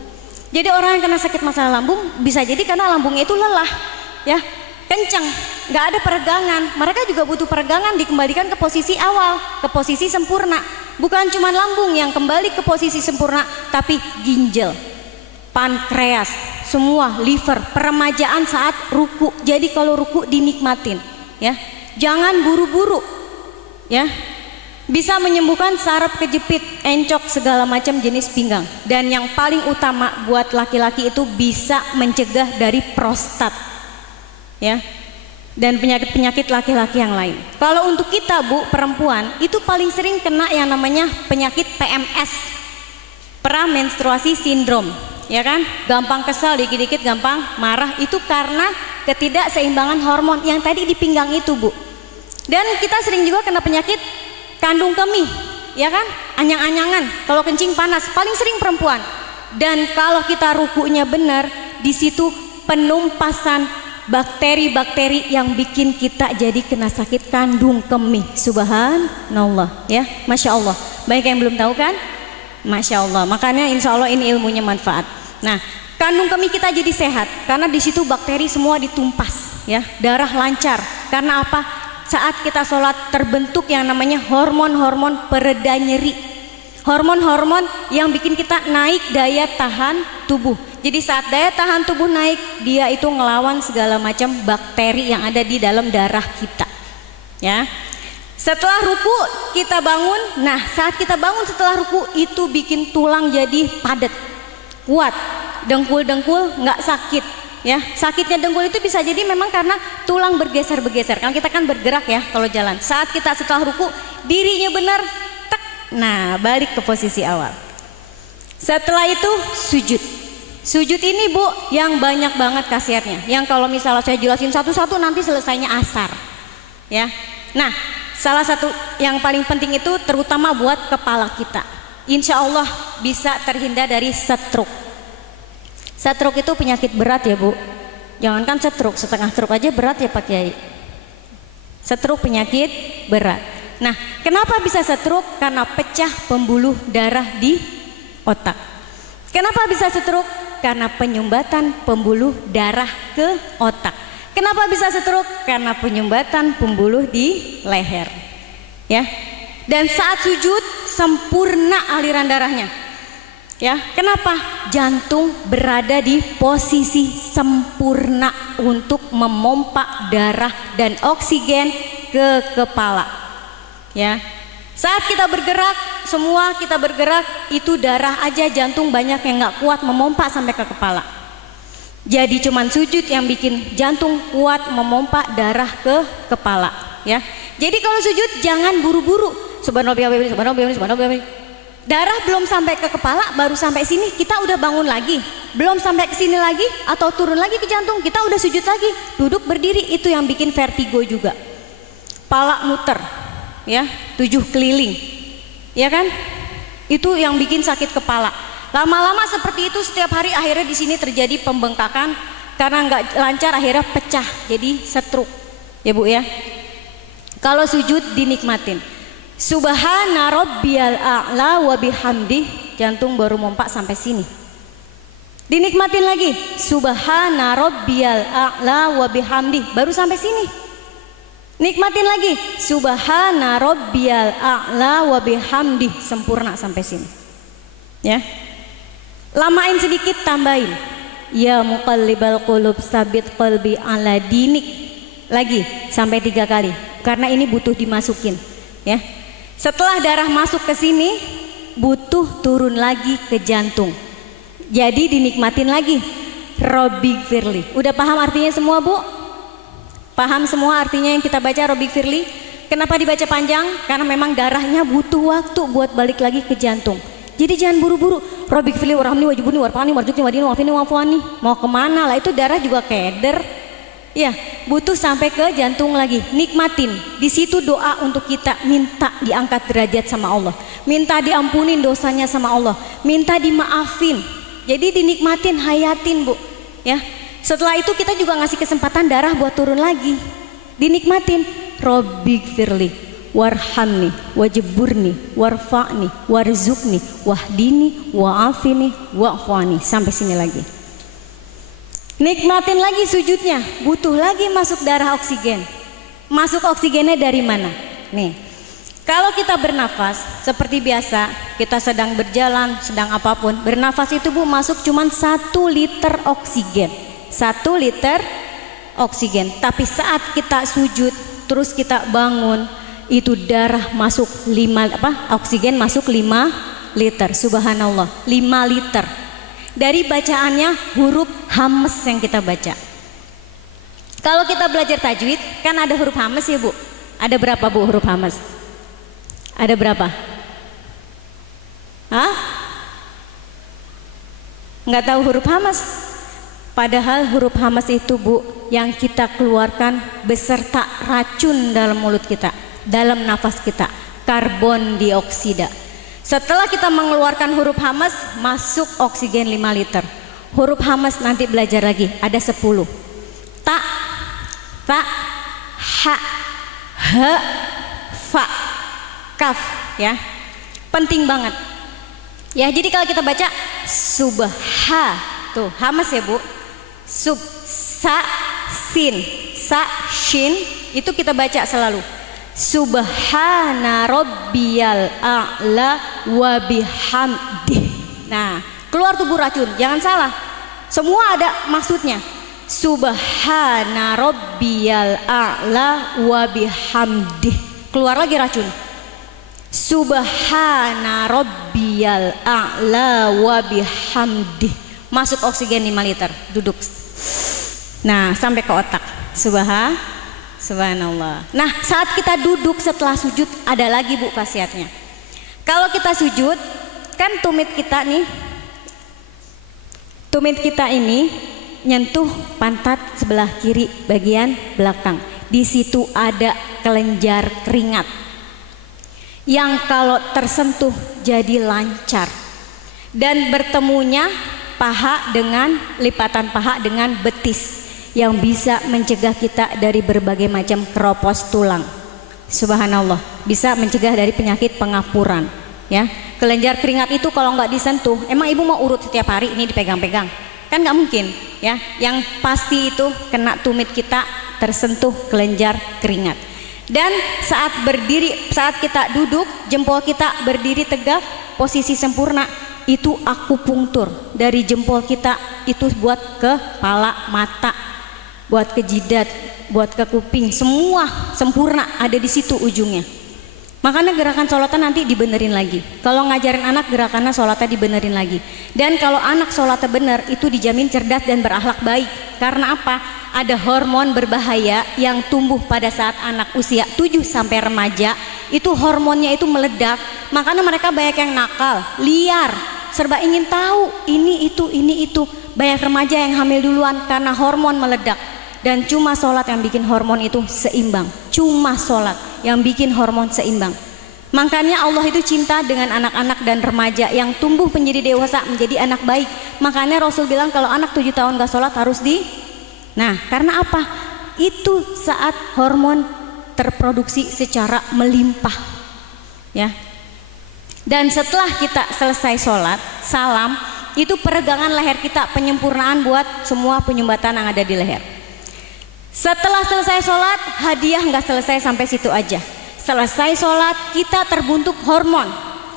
Jadi orang yang kena sakit masalah lambung bisa jadi karena lambungnya itu lelah, ya, kencang, nggak ada peregangan. Mereka juga butuh peregangan, dikembalikan ke posisi awal, ke posisi sempurna. Bukan cuma lambung yang kembali ke posisi sempurna, tapi ginjal, pankreas, semua, liver, peremajaan saat ruku. Jadi kalau ruku dinikmatin, ya, jangan buru-buru, ya. Bisa menyembuhkan saraf kejepit, encok, segala macam jenis pinggang. Dan yang paling utama buat laki-laki itu bisa mencegah dari prostat, ya, dan penyakit-penyakit laki-laki yang lain. Kalau untuk kita Bu, perempuan itu paling sering kena yang namanya penyakit PMS, pramenstruasi sindrom, ya kan? Gampang kesal, dikit-dikit gampang marah, itu karena ketidakseimbangan hormon yang tadi di pinggang itu Bu. Dan kita sering juga kena penyakit kandung kemih, ya kan? Anyang-anyangan, kalau kencing panas, paling sering perempuan. Dan kalau kita rukunya benar, di situ penumpasan bakteri-bakteri yang bikin kita jadi kena sakit kandung kemih. Subhanallah, ya, Masya Allah. Banyak yang belum tahu kan? Masya Allah. Makanya insya Allah ini ilmunya manfaat. Nah, kandung kemih kita jadi sehat karena di situ bakteri semua ditumpas, ya, darah lancar. Karena apa? Saat kita sholat terbentuk yang namanya hormon-hormon pereda nyeri, hormon-hormon yang bikin kita naik daya tahan tubuh. Jadi saat daya tahan tubuh naik, dia itu ngelawan segala macam bakteri yang ada di dalam darah kita, ya. Setelah ruku kita bangun. Nah, saat kita bangun setelah ruku itu bikin tulang jadi padat, kuat, dengkul-dengkul nggak sakit, ya. Sakitnya dengkul itu bisa jadi memang karena tulang bergeser-bergeser. Kalau kita kan bergerak, ya, kalau jalan. Saat kita setelah ruku dirinya benar, tek, nah balik ke posisi awal. Setelah itu sujud. Sujud ini Bu yang banyak banget khasiatnya, yang kalau misalnya saya jelasin satu-satu nanti selesainya asar, ya. Nah, salah satu yang paling penting itu terutama buat kepala kita. Insya Allah bisa terhindar dari stroke. Stroke itu penyakit berat ya Bu. Jangankan stroke, setengah stroke aja berat ya Pak Kiai. Stroke penyakit berat. Nah, kenapa bisa stroke? Karena pecah pembuluh darah di otak. Kenapa bisa stroke? Karena penyumbatan pembuluh darah ke otak. Kenapa bisa stroke? Karena penyumbatan pembuluh di leher. Ya. Dan saat sujud sempurna aliran darahnya. Ya, kenapa? Jantung berada di posisi sempurna untuk memompa darah dan oksigen ke kepala. Ya. Saat kita bergerak, semua kita bergerak, itu darah aja, jantung banyak yang nggak kuat memompa sampai ke kepala. Jadi cuman sujud yang bikin jantung kuat memompa darah ke kepala. Ya. Jadi kalau sujud jangan buru-buru. Subhanallah. Darah belum sampai ke kepala, baru sampai sini kita udah bangun lagi. Belum sampai ke sini lagi atau turun lagi ke jantung, kita udah sujud lagi. Duduk berdiri, itu yang bikin vertigo juga. Pala muter. Ya, 7 keliling, ya kan? Itu yang bikin sakit kepala. Lama-lama seperti itu setiap hari, akhirnya di sini terjadi pembengkakan karena nggak lancar, akhirnya pecah jadi stroke. Ya Bu ya. Kalau sujud dinikmatin. Subhana rabbiyal a'la wa bihamdih, jantung baru mompa sampai sini. Dinikmatin lagi. Subhana rabbiyal a'la wa bihamdih, baru sampai sini. Nikmatin lagi. Subhana rabbiyal a'la wa bihamdih, sempurna sampai sini. Ya. Lamain sedikit, tambahin. Ya muqallibal qulub sabit qalbi ala dinik. Lagi sampai 3 kali. Karena ini butuh dimasukin, ya. Setelah darah masuk ke sini, butuh turun lagi ke jantung. Jadi dinikmatin lagi. Robbik firli. Udah paham artinya semua, Bu? Paham semua artinya yang kita baca Robbik firli? Kenapa dibaca panjang? Karena memang darahnya butuh waktu buat balik lagi ke jantung. Jadi jangan buru-buru. Robbik firli warhamni wajibuni warfani warjukni wadini wafini wafuani. Mau kemana lah, itu darah juga keder. Ya, butuh sampai ke jantung lagi. Nikmatin. Di situ doa untuk kita, minta diangkat derajat sama Allah, minta diampunin dosanya sama Allah, minta dimaafin. Jadi dinikmatin, hayatin, Bu. Ya. Setelah itu kita juga ngasih kesempatan darah buat turun lagi. Dinikmatin. Robbik firli warhamni wajburni warfa'ni warzukni wahdini wa'afini wa'fani. Sampai sini lagi. Nikmatin lagi sujudnya. Butuh lagi masuk darah oksigen. Masuk oksigennya dari mana? Nih, kalau kita bernafas seperti biasa, kita sedang berjalan, sedang apapun, bernafas itu Bu masuk cuman 1 liter oksigen. 1 liter oksigen. Tapi saat kita sujud terus kita bangun, itu darah masuk 5 oksigen masuk 5 liter. Subhanallah, 5 liter. Dari bacaannya huruf hames yang kita baca. Kalau kita belajar tajwid kan ada huruf hames ya Bu. Ada berapa Bu huruf hames? Ada berapa? Hah? Nggak tahu huruf hames? Padahal huruf hamas itu Bu yang kita keluarkan beserta racun dalam mulut kita, dalam nafas kita, karbon dioksida. Setelah kita mengeluarkan huruf hamas, masuk oksigen 5 liter. Huruf hamas nanti belajar lagi, ada 10. Ta, ta, ha, he, fa, kaf, ya. Penting banget. Ya, jadi kalau kita baca subha, tuh hamas ya Bu. Sub, sa, sin, sa, shin, itu kita baca selalu. Subhana rabbiyal a'la wa bihamdih. Nah, keluar tubuh racun, jangan salah. Semua ada maksudnya. Subhana rabbiyal a'la wa bihamdih. Keluar lagi racun. Subhana rabbiyal a'la wa bihamdih. Masuk oksigen 5 liter, duduk. Nah, sampai ke otak. Subhanallah. Nah, saat kita duduk setelah sujud ada lagi Bu khasiatnya. Kalau kita sujud, kan tumit kita nih, tumit kita ini nyentuh pantat sebelah kiri bagian belakang. Di situ ada kelenjar keringat yang kalau tersentuh jadi lancar, dan bertemunya paha dengan lipatan paha dengan betis yang bisa mencegah kita dari berbagai macam keropos tulang. Subhanallah, bisa mencegah dari penyakit pengapuran. Ya, kelenjar keringat itu kalau nggak disentuh, emang ibu mau urut setiap hari ini dipegang-pegang? Kan nggak mungkin. Ya, yang pasti itu kena tumit kita tersentuh kelenjar keringat. Dan saat berdiri, saat kita duduk, jempol kita berdiri tegak, posisi sempurna, itu akupunktur dari jempol kita itu buat ke kepala, mata, buat ke jidat, buat ke kuping, semua sempurna ada di situ ujungnya. Makanya gerakan sholatan nanti dibenerin lagi. Kalau ngajarin anak gerakannya sholatnya dibenerin lagi. Dan kalau anak sholatnya bener itu dijamin cerdas dan berakhlak baik. Karena apa? Ada hormon berbahaya yang tumbuh pada saat anak usia 7 sampai remaja. Itu hormonnya itu meledak. Makanya mereka banyak yang nakal, liar, serba ingin tahu ini itu. Banyak remaja yang hamil duluan karena hormon meledak. Dan cuma sholat yang bikin hormon itu seimbang. Cuma sholat yang bikin hormon seimbang. Makanya Allah itu cinta dengan anak-anak dan remaja yang tumbuh menjadi dewasa, menjadi anak baik. Makanya Rasul bilang kalau anak 7 tahun gak sholat harus Nah, karena apa? Itu saat hormon terproduksi secara melimpah. Ya. Dan setelah kita selesai sholat, salam, itu peregangan leher kita, penyempurnaan buat semua penyumbatan yang ada di leher. Setelah selesai sholat, hadiah nggak selesai sampai situ aja. Selesai sholat, kita terbuntuk hormon.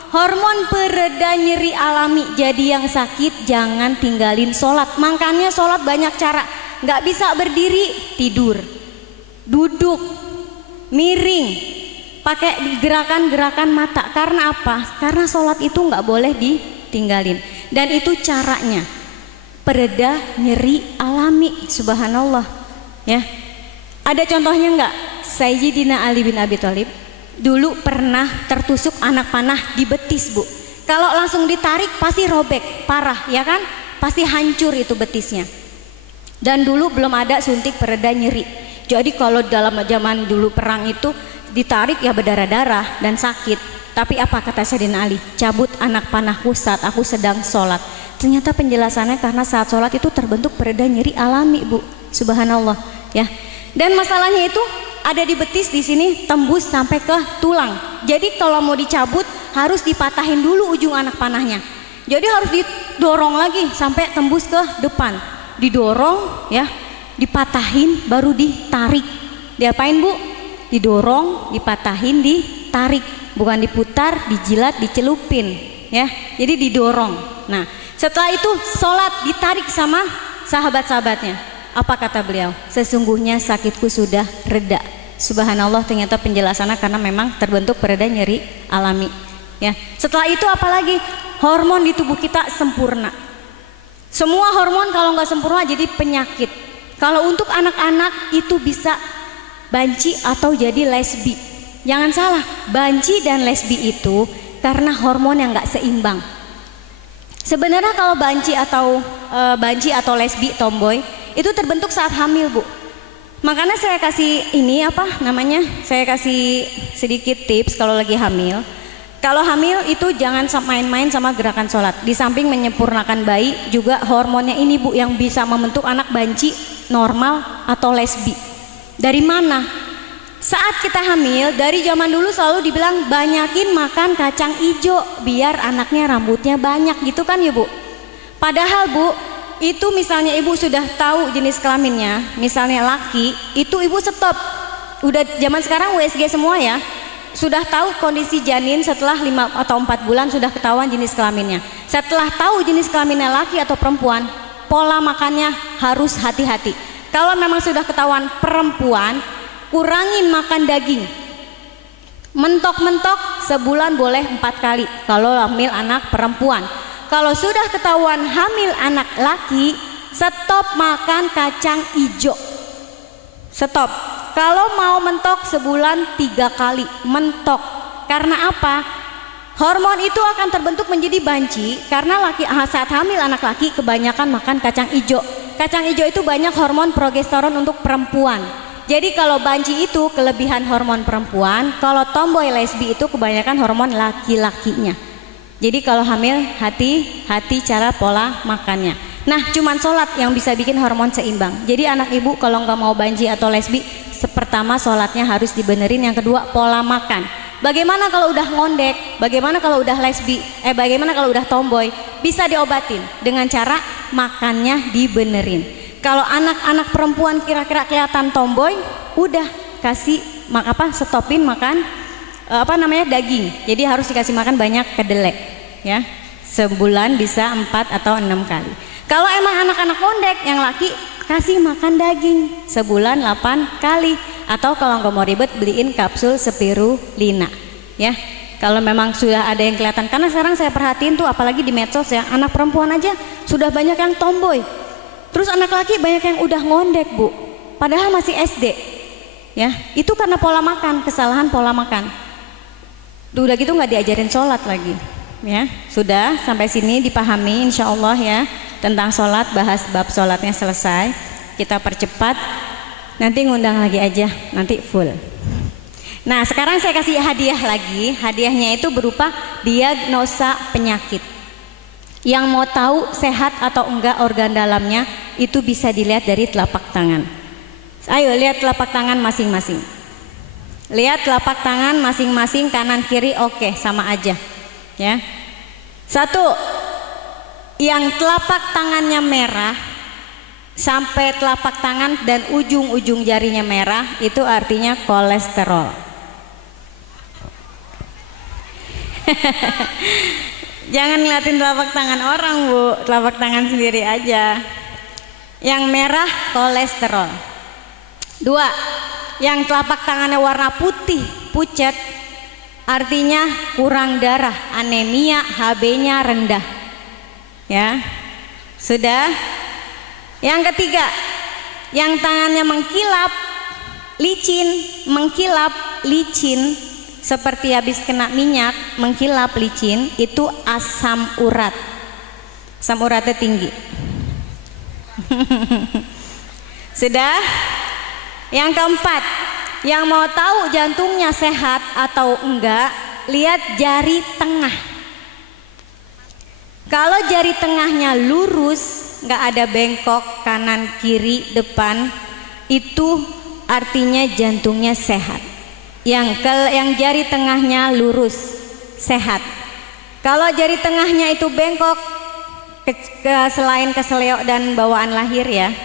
Hormon pereda nyeri alami. Jadi yang sakit jangan tinggalin sholat. Makanya sholat banyak cara. Nggak bisa berdiri, tidur, duduk, miring, pakai gerakan-gerakan mata. Karena apa? Karena sholat itu nggak boleh ditinggalin. Dan itu caranya pereda nyeri alami. Subhanallah. Ya, ada contohnya nggak? Sayyidina Ali bin Abi Thalib dulu pernah tertusuk anak panah di betis, Bu. Kalau langsung ditarik pasti robek, parah, ya kan? Pasti hancur itu betisnya. Dan dulu belum ada suntik pereda nyeri. Jadi kalau dalam zaman dulu perang itu ditarik ya berdarah-darah dan sakit. Tapi apa kata Sayyidina Ali? Cabut anak panahku saat aku sedang sholat. Ternyata penjelasannya karena saat sholat itu terbentuk pereda nyeri alami, Bu. Subhanallah, ya. Dan masalahnya itu ada di betis di sini tembus sampai ke tulang. Jadi kalau mau dicabut harus dipatahin dulu ujung anak panahnya. Jadi harus didorong lagi sampai tembus ke depan. Didorong, ya, dipatahin baru ditarik. Diapain, Bu? Didorong, dipatahin, ditarik. Bukan diputar, dijilat, dicelupin, ya. Jadi didorong. Nah, setelah itu sholat ditarik sama sahabat-sahabatnya. Apa kata beliau? Sesungguhnya sakitku sudah reda. Subhanallah, ternyata penjelasannya karena memang terbentuk pereda nyeri alami. Ya. Setelah itu apalagi? Hormon di tubuh kita sempurna. Semua hormon kalau nggak sempurna jadi penyakit. Kalau untuk anak-anak itu bisa banci atau jadi lesbi. Jangan salah, banci dan lesbi itu karena hormon yang nggak seimbang. Sebenarnya kalau banci atau lesbi, tomboy, itu terbentuk saat hamil, Bu. Makanya saya kasih ini saya kasih sedikit tips kalau lagi hamil. Kalau hamil itu jangan main-main sama gerakan sholat. Di samping menyempurnakan bayi, juga hormonnya ini, Bu, yang bisa membentuk anak banci, normal atau lesbi. Dari mana? Saat kita hamil, dari zaman dulu selalu dibilang banyakin makan kacang ijo biar anaknya rambutnya banyak, gitu kan ya, Bu? Padahal, Bu, itu misalnya ibu sudah tahu jenis kelaminnya, misalnya laki, itu ibu stop. Udah zaman sekarang USG semua ya. Sudah tahu kondisi janin setelah 5 atau 4 bulan sudah ketahuan jenis kelaminnya. Setelah tahu jenis kelaminnya laki atau perempuan, pola makannya harus hati-hati. Kalau memang sudah ketahuan perempuan, kurangin makan daging. Mentok-mentok sebulan boleh 4 kali kalau hamil anak perempuan. Kalau sudah ketahuan hamil anak laki, stop makan kacang ijo. Stop. Kalau mau mentok sebulan 3 kali, mentok. Karena apa? Hormon itu akan terbentuk menjadi banci karena saat hamil anak laki kebanyakan makan kacang ijo. Kacang ijo itu banyak hormon progesteron untuk perempuan. Jadi kalau banci itu kelebihan hormon perempuan, kalau tomboy lesbi itu kebanyakan hormon laki-lakinya. Jadi kalau hamil hati-hati cara pola makannya. Nah, cuman sholat yang bisa bikin hormon seimbang. Jadi anak ibu kalau nggak mau banji atau lesbi, pertama sholatnya harus dibenerin. Yang kedua pola makan. Bagaimana kalau udah ngondek? Bagaimana kalau udah lesbi? Bagaimana kalau udah tomboy? Bisa diobatin dengan cara makannya dibenerin. Kalau anak-anak perempuan kira-kira kelihatan tomboy, udah kasih stopin makan daging. Jadi harus dikasih makan banyak kedelai, ya. Sebulan bisa 4 atau 6 kali. Kalau emang anak-anak ngondek yang laki, kasih makan daging sebulan 8 kali. Atau kalau nggak mau ribet, beliin kapsul spirulina, ya. Kalau memang sudah ada yang kelihatan, karena sekarang saya perhatiin tuh apalagi di medsos ya, anak perempuan aja sudah banyak yang tomboy. Terus anak laki banyak yang udah ngondek, Bu. Padahal masih SD. Ya, itu karena pola makan, kesalahan pola makan. Udah gitu nggak diajarin sholat lagi. Ya, sudah sampai sini dipahami insya Allah ya tentang sholat, bahas bab sholatnya selesai. Kita percepat, nanti ngundang lagi aja, nanti full. Nah, sekarang saya kasih hadiah lagi. Hadiahnya itu berupa diagnosa penyakit. Yang mau tahu sehat atau enggak organ dalamnya itu bisa dilihat dari telapak tangan. Ayo lihat telapak tangan masing-masing. Lihat telapak tangan masing-masing, kanan kiri oke, sama aja. Ya. Satu, yang telapak tangannya merah sampai telapak tangan dan ujung-ujung jarinya merah itu artinya kolesterol. Jangan ngeliatin telapak tangan orang, Bu, telapak tangan sendiri aja. Yang merah kolesterol. Dua, yang telapak tangannya warna putih pucat artinya kurang darah, anemia, HB-nya rendah. Ya, sudah. Yang ketiga, yang tangannya mengkilap licin seperti habis kena minyak, mengkilap licin, itu asam urat. Asam uratnya tinggi. Sudah. Yang keempat, yang mau tahu jantungnya sehat atau enggak, lihat jari tengah. Kalau jari tengahnya lurus, nggak ada bengkok kanan kiri depan, itu artinya jantungnya sehat. Yang jari tengahnya lurus, sehat. Kalau jari tengahnya itu bengkok, selain keseleo dan bawaan lahir ya,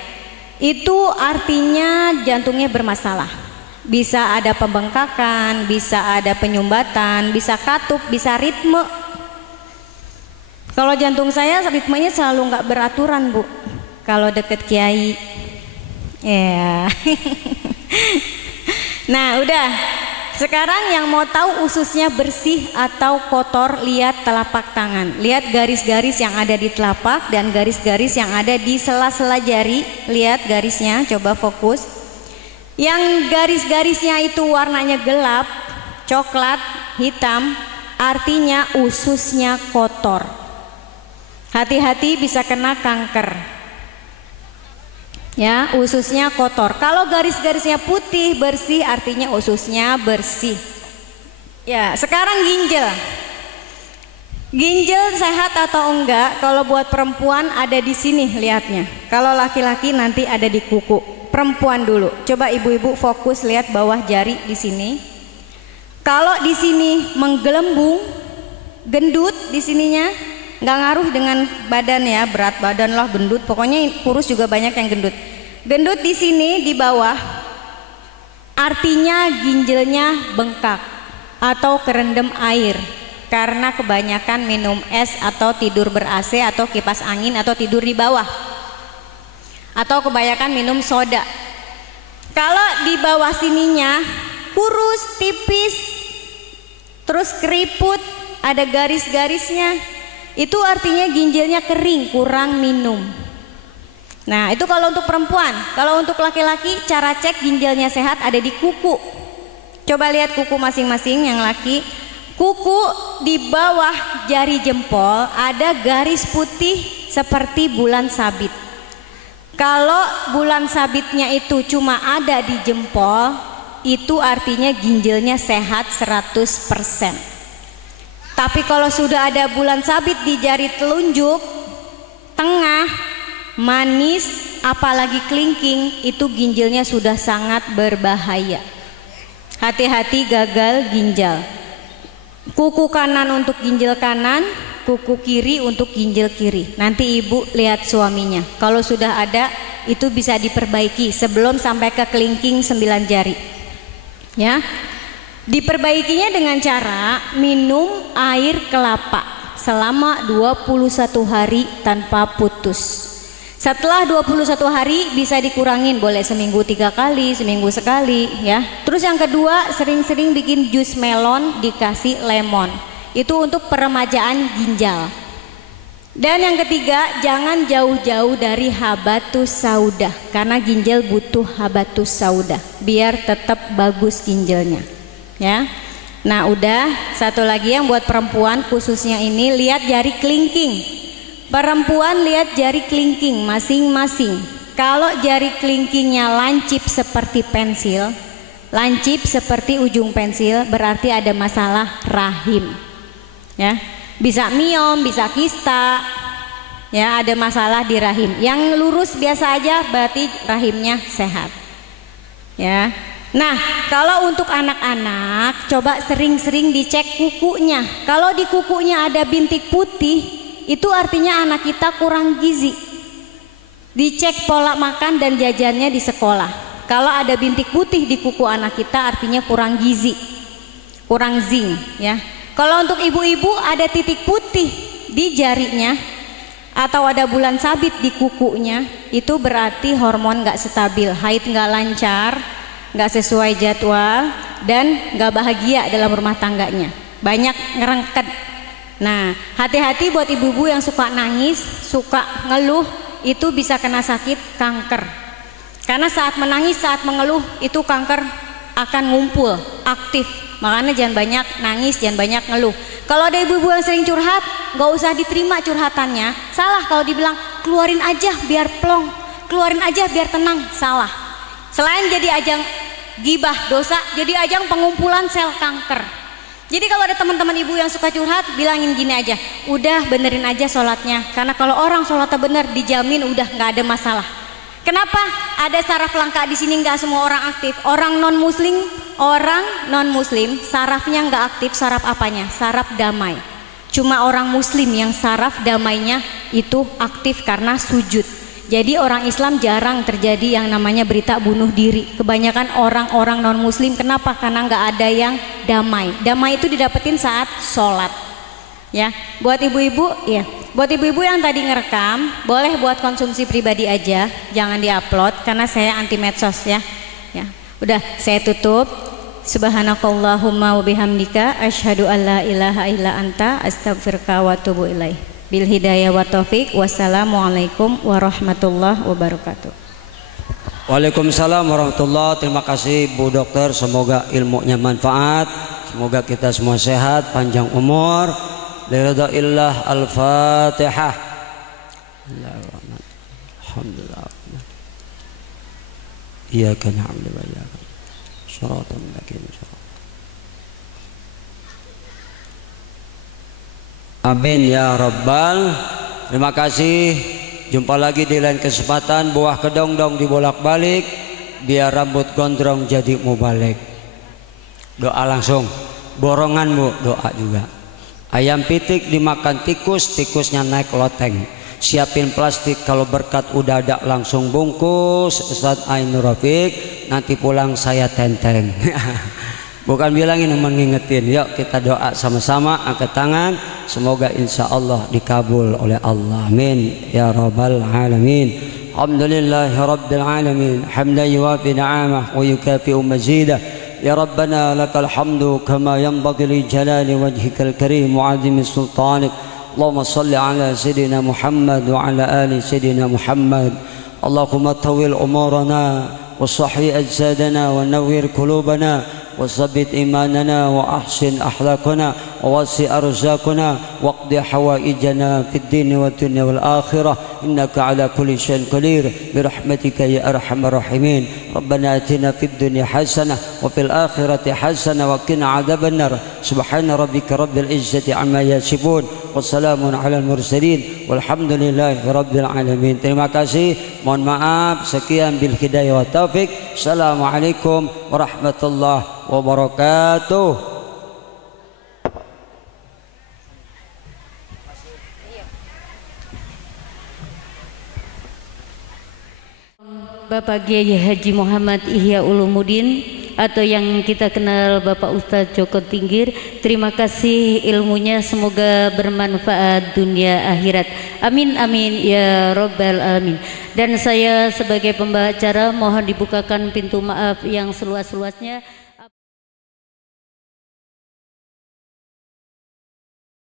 itu artinya jantungnya bermasalah. Bisa ada pembengkakan, bisa ada penyumbatan, bisa katup, bisa ritme. Kalau jantung saya ritmenya selalu nggak beraturan, Bu. Kalau deket kiai, ya. Nah, udah. Sekarang yang mau tahu ususnya bersih atau kotor, lihat telapak tangan. Lihat garis-garis yang ada di telapak dan garis-garis yang ada di sela-sela jari. Lihat garisnya, coba fokus. Yang garis-garisnya itu warnanya gelap, coklat, hitam, artinya ususnya kotor. Hati-hati bisa kena kanker. Ya, ususnya kotor. Kalau garis-garisnya putih bersih artinya ususnya bersih. Ya, sekarang ginjal. Ginjal sehat atau enggak? Kalau buat perempuan ada di sini lihatnya. Kalau laki-laki nanti ada di kuku. Perempuan dulu. Coba ibu-ibu fokus lihat bawah jari di sini. Kalau di sini menggelembung, gendut di sininya, nggak ngaruh dengan badan ya, berat badan lah, gendut, pokoknya kurus juga banyak yang gendut. Gendut di sini di bawah artinya ginjalnya bengkak atau kerendam air karena kebanyakan minum es atau tidur ber-AC atau kipas angin atau tidur di bawah atau kebanyakan minum soda. Kalau di bawah sininya kurus, tipis, terus keriput, ada garis-garisnya, itu artinya ginjalnya kering, kurang minum. Nah, itu kalau untuk perempuan. Kalau untuk laki-laki, cara cek ginjalnya sehat ada di kuku. Coba lihat kuku masing-masing. Yang laki, kuku di bawah jari jempol ada garis putih seperti bulan sabit. Kalau bulan sabitnya itu cuma ada di jempol, itu artinya ginjalnya sehat 100%. Tapi kalau sudah ada bulan sabit di jari telunjuk, tengah, manis, apalagi kelingking, itu ginjalnya sudah sangat berbahaya. Hati-hati gagal ginjal. Kuku kanan untuk ginjal kanan, kuku kiri untuk ginjal kiri. Nanti ibu lihat suaminya. Kalau sudah ada, itu bisa diperbaiki sebelum sampai ke kelingking 9 jari. Ya. Diperbaikinya dengan cara minum air kelapa selama 21 hari tanpa putus. Setelah 21 hari bisa dikurangin, boleh seminggu 3 kali, seminggu sekali ya. Terus yang kedua, sering-sering bikin jus melon dikasih lemon. Itu untuk peremajaan ginjal. Dan yang ketiga, jangan jauh-jauh dari habatus sauda, karena ginjal butuh habatus sauda biar tetap bagus ginjalnya ya. Nah udah, satu lagi yang buat perempuan khususnya ini, lihat jari kelingking. Perempuan lihat jari kelingking masing-masing. Kalau jari kelingkingnya lancip seperti pensil, lancip seperti ujung pensil, berarti ada masalah rahim. Ya, bisa miom, bisa kista. Ya, ada masalah di rahim. Yang lurus biasa aja berarti rahimnya sehat. Ya. Nah, kalau untuk anak-anak, coba sering-sering dicek kukunya. Kalau di kukunya ada bintik putih, itu artinya anak kita kurang gizi. Dicek pola makan dan jajannya di sekolah. Kalau ada bintik putih di kuku anak kita, artinya kurang gizi, kurang zinc ya. Kalau untuk ibu-ibu ada titik putih di jarinya atau ada bulan sabit di kukunya, itu berarti hormon nggak stabil, haid nggak lancar, nggak sesuai jadwal, dan nggak bahagia dalam rumah tangganya, banyak ngerengket. Nah, hati-hati buat ibu-ibu yang suka nangis, suka ngeluh, itu bisa kena sakit kanker. Karena saat menangis, saat mengeluh, itu kanker akan ngumpul, aktif. Makanya jangan banyak nangis, jangan banyak ngeluh. Kalau ada ibu-ibu yang sering curhat, gak usah diterima curhatannya. Salah kalau dibilang keluarin aja biar plong, keluarin aja biar tenang. Salah. Selain jadi ajang gibah dosa, jadi ajang pengumpulan sel kanker. Jadi kalau ada teman-teman ibu yang suka curhat, bilangin gini aja, udah benerin aja sholatnya. Karena kalau orang sholatnya bener, dijamin udah nggak ada masalah. Kenapa? Ada saraf langka di sini, nggak semua orang aktif. Orang non muslim sarafnya nggak aktif. Saraf apanya? Saraf damai. Cuma orang muslim yang saraf damainya itu aktif karena sujud. Jadi orang Islam jarang terjadi yang namanya berita bunuh diri. Kebanyakan orang-orang non muslim, kenapa? Karena nggak ada yang damai. Damai itu didapetin saat sholat. Ya, buat ibu-ibu, ya, buat ibu-ibu yang tadi ngerekam, boleh buat konsumsi pribadi aja, jangan diupload karena saya anti medsos ya. Ya, udah saya tutup. Subhanakallahumma wa bihamdika asyhadu an la ilaha illa anta astaghfiruka wa atubu ilaih. Bil hidayah wa taufik. Wassalamualaikum warahmatullahi wabarakatuh. Waalaikumsalam warahmatullahi. Terima kasih Bu Dokter, semoga ilmunya manfaat, semoga kita semua sehat, panjang umur. Liridhaillah. Al-Fatihah. Alhamdulillah. Iyyaka na'budu wa iyyaka nasta'in. Shiratal mustaqim. Amin ya Rabbal. Terima kasih. Jumpa lagi di lain kesempatan. Buah kedong-dong dibolak-balik, biar rambut gondrong jadi mubalik. Doa langsung. Borongan Bu, doa juga. Ayam pitik dimakan tikus, tikusnya naik loteng. Siapin plastik, kalau berkat udah ada langsung bungkus. Ustadz Ainur Rafiq, nanti pulang saya tenteng. Bukan bilangin, mengingetin. Yuk kita doa sama-sama, angkat tangan. Semoga insya Allah dikabul oleh Allah. Amin ya Rabbal Alamin. Alhamdulillahi Rabbil Alamin. Hamdan yuwafi ni'amah wa yukafi'u mazidah. Ya Rabbana lakal hamdu kama yanbaghi li jalali wajhikal karim wa 'azimi sultanik. Allahumma salli ala Sayyidina Muhammad wa ala ali Sayyidina Muhammad. Allahumma tawil umurana wa sahhi ajsadana wa nawwir qulubana وثبت إيماننا وأحسن أخلاقنا ووسع أرزاقنا واقض حوائجنا في الدين والدنيا والآخرة إنك على كل شيء قدير برحمتك يا أرحم الراحمين. ربنا آتنا في الدنيا حسنة وفي الآخرة حسنة وقنا عذاب النار. سبحان ربك رب العزة عما يصفون والسلام على المرسلين والحمد لله رب العالمين. Terima kasih, mohon maaf, sekian bil hidayah wa taufik. Assalamualaikum warahmatullahi wabarakatuh. Bapak Kiai Haji Muhammad Ihya Ulumuddin atau yang kita kenal Bapak Ustadz Joko Tinggir, terima kasih ilmunya, semoga bermanfaat dunia akhirat. Amin amin ya robbal alamin. Dan saya sebagai pembawa acara mohon dibukakan pintu maaf yang seluas-luasnya.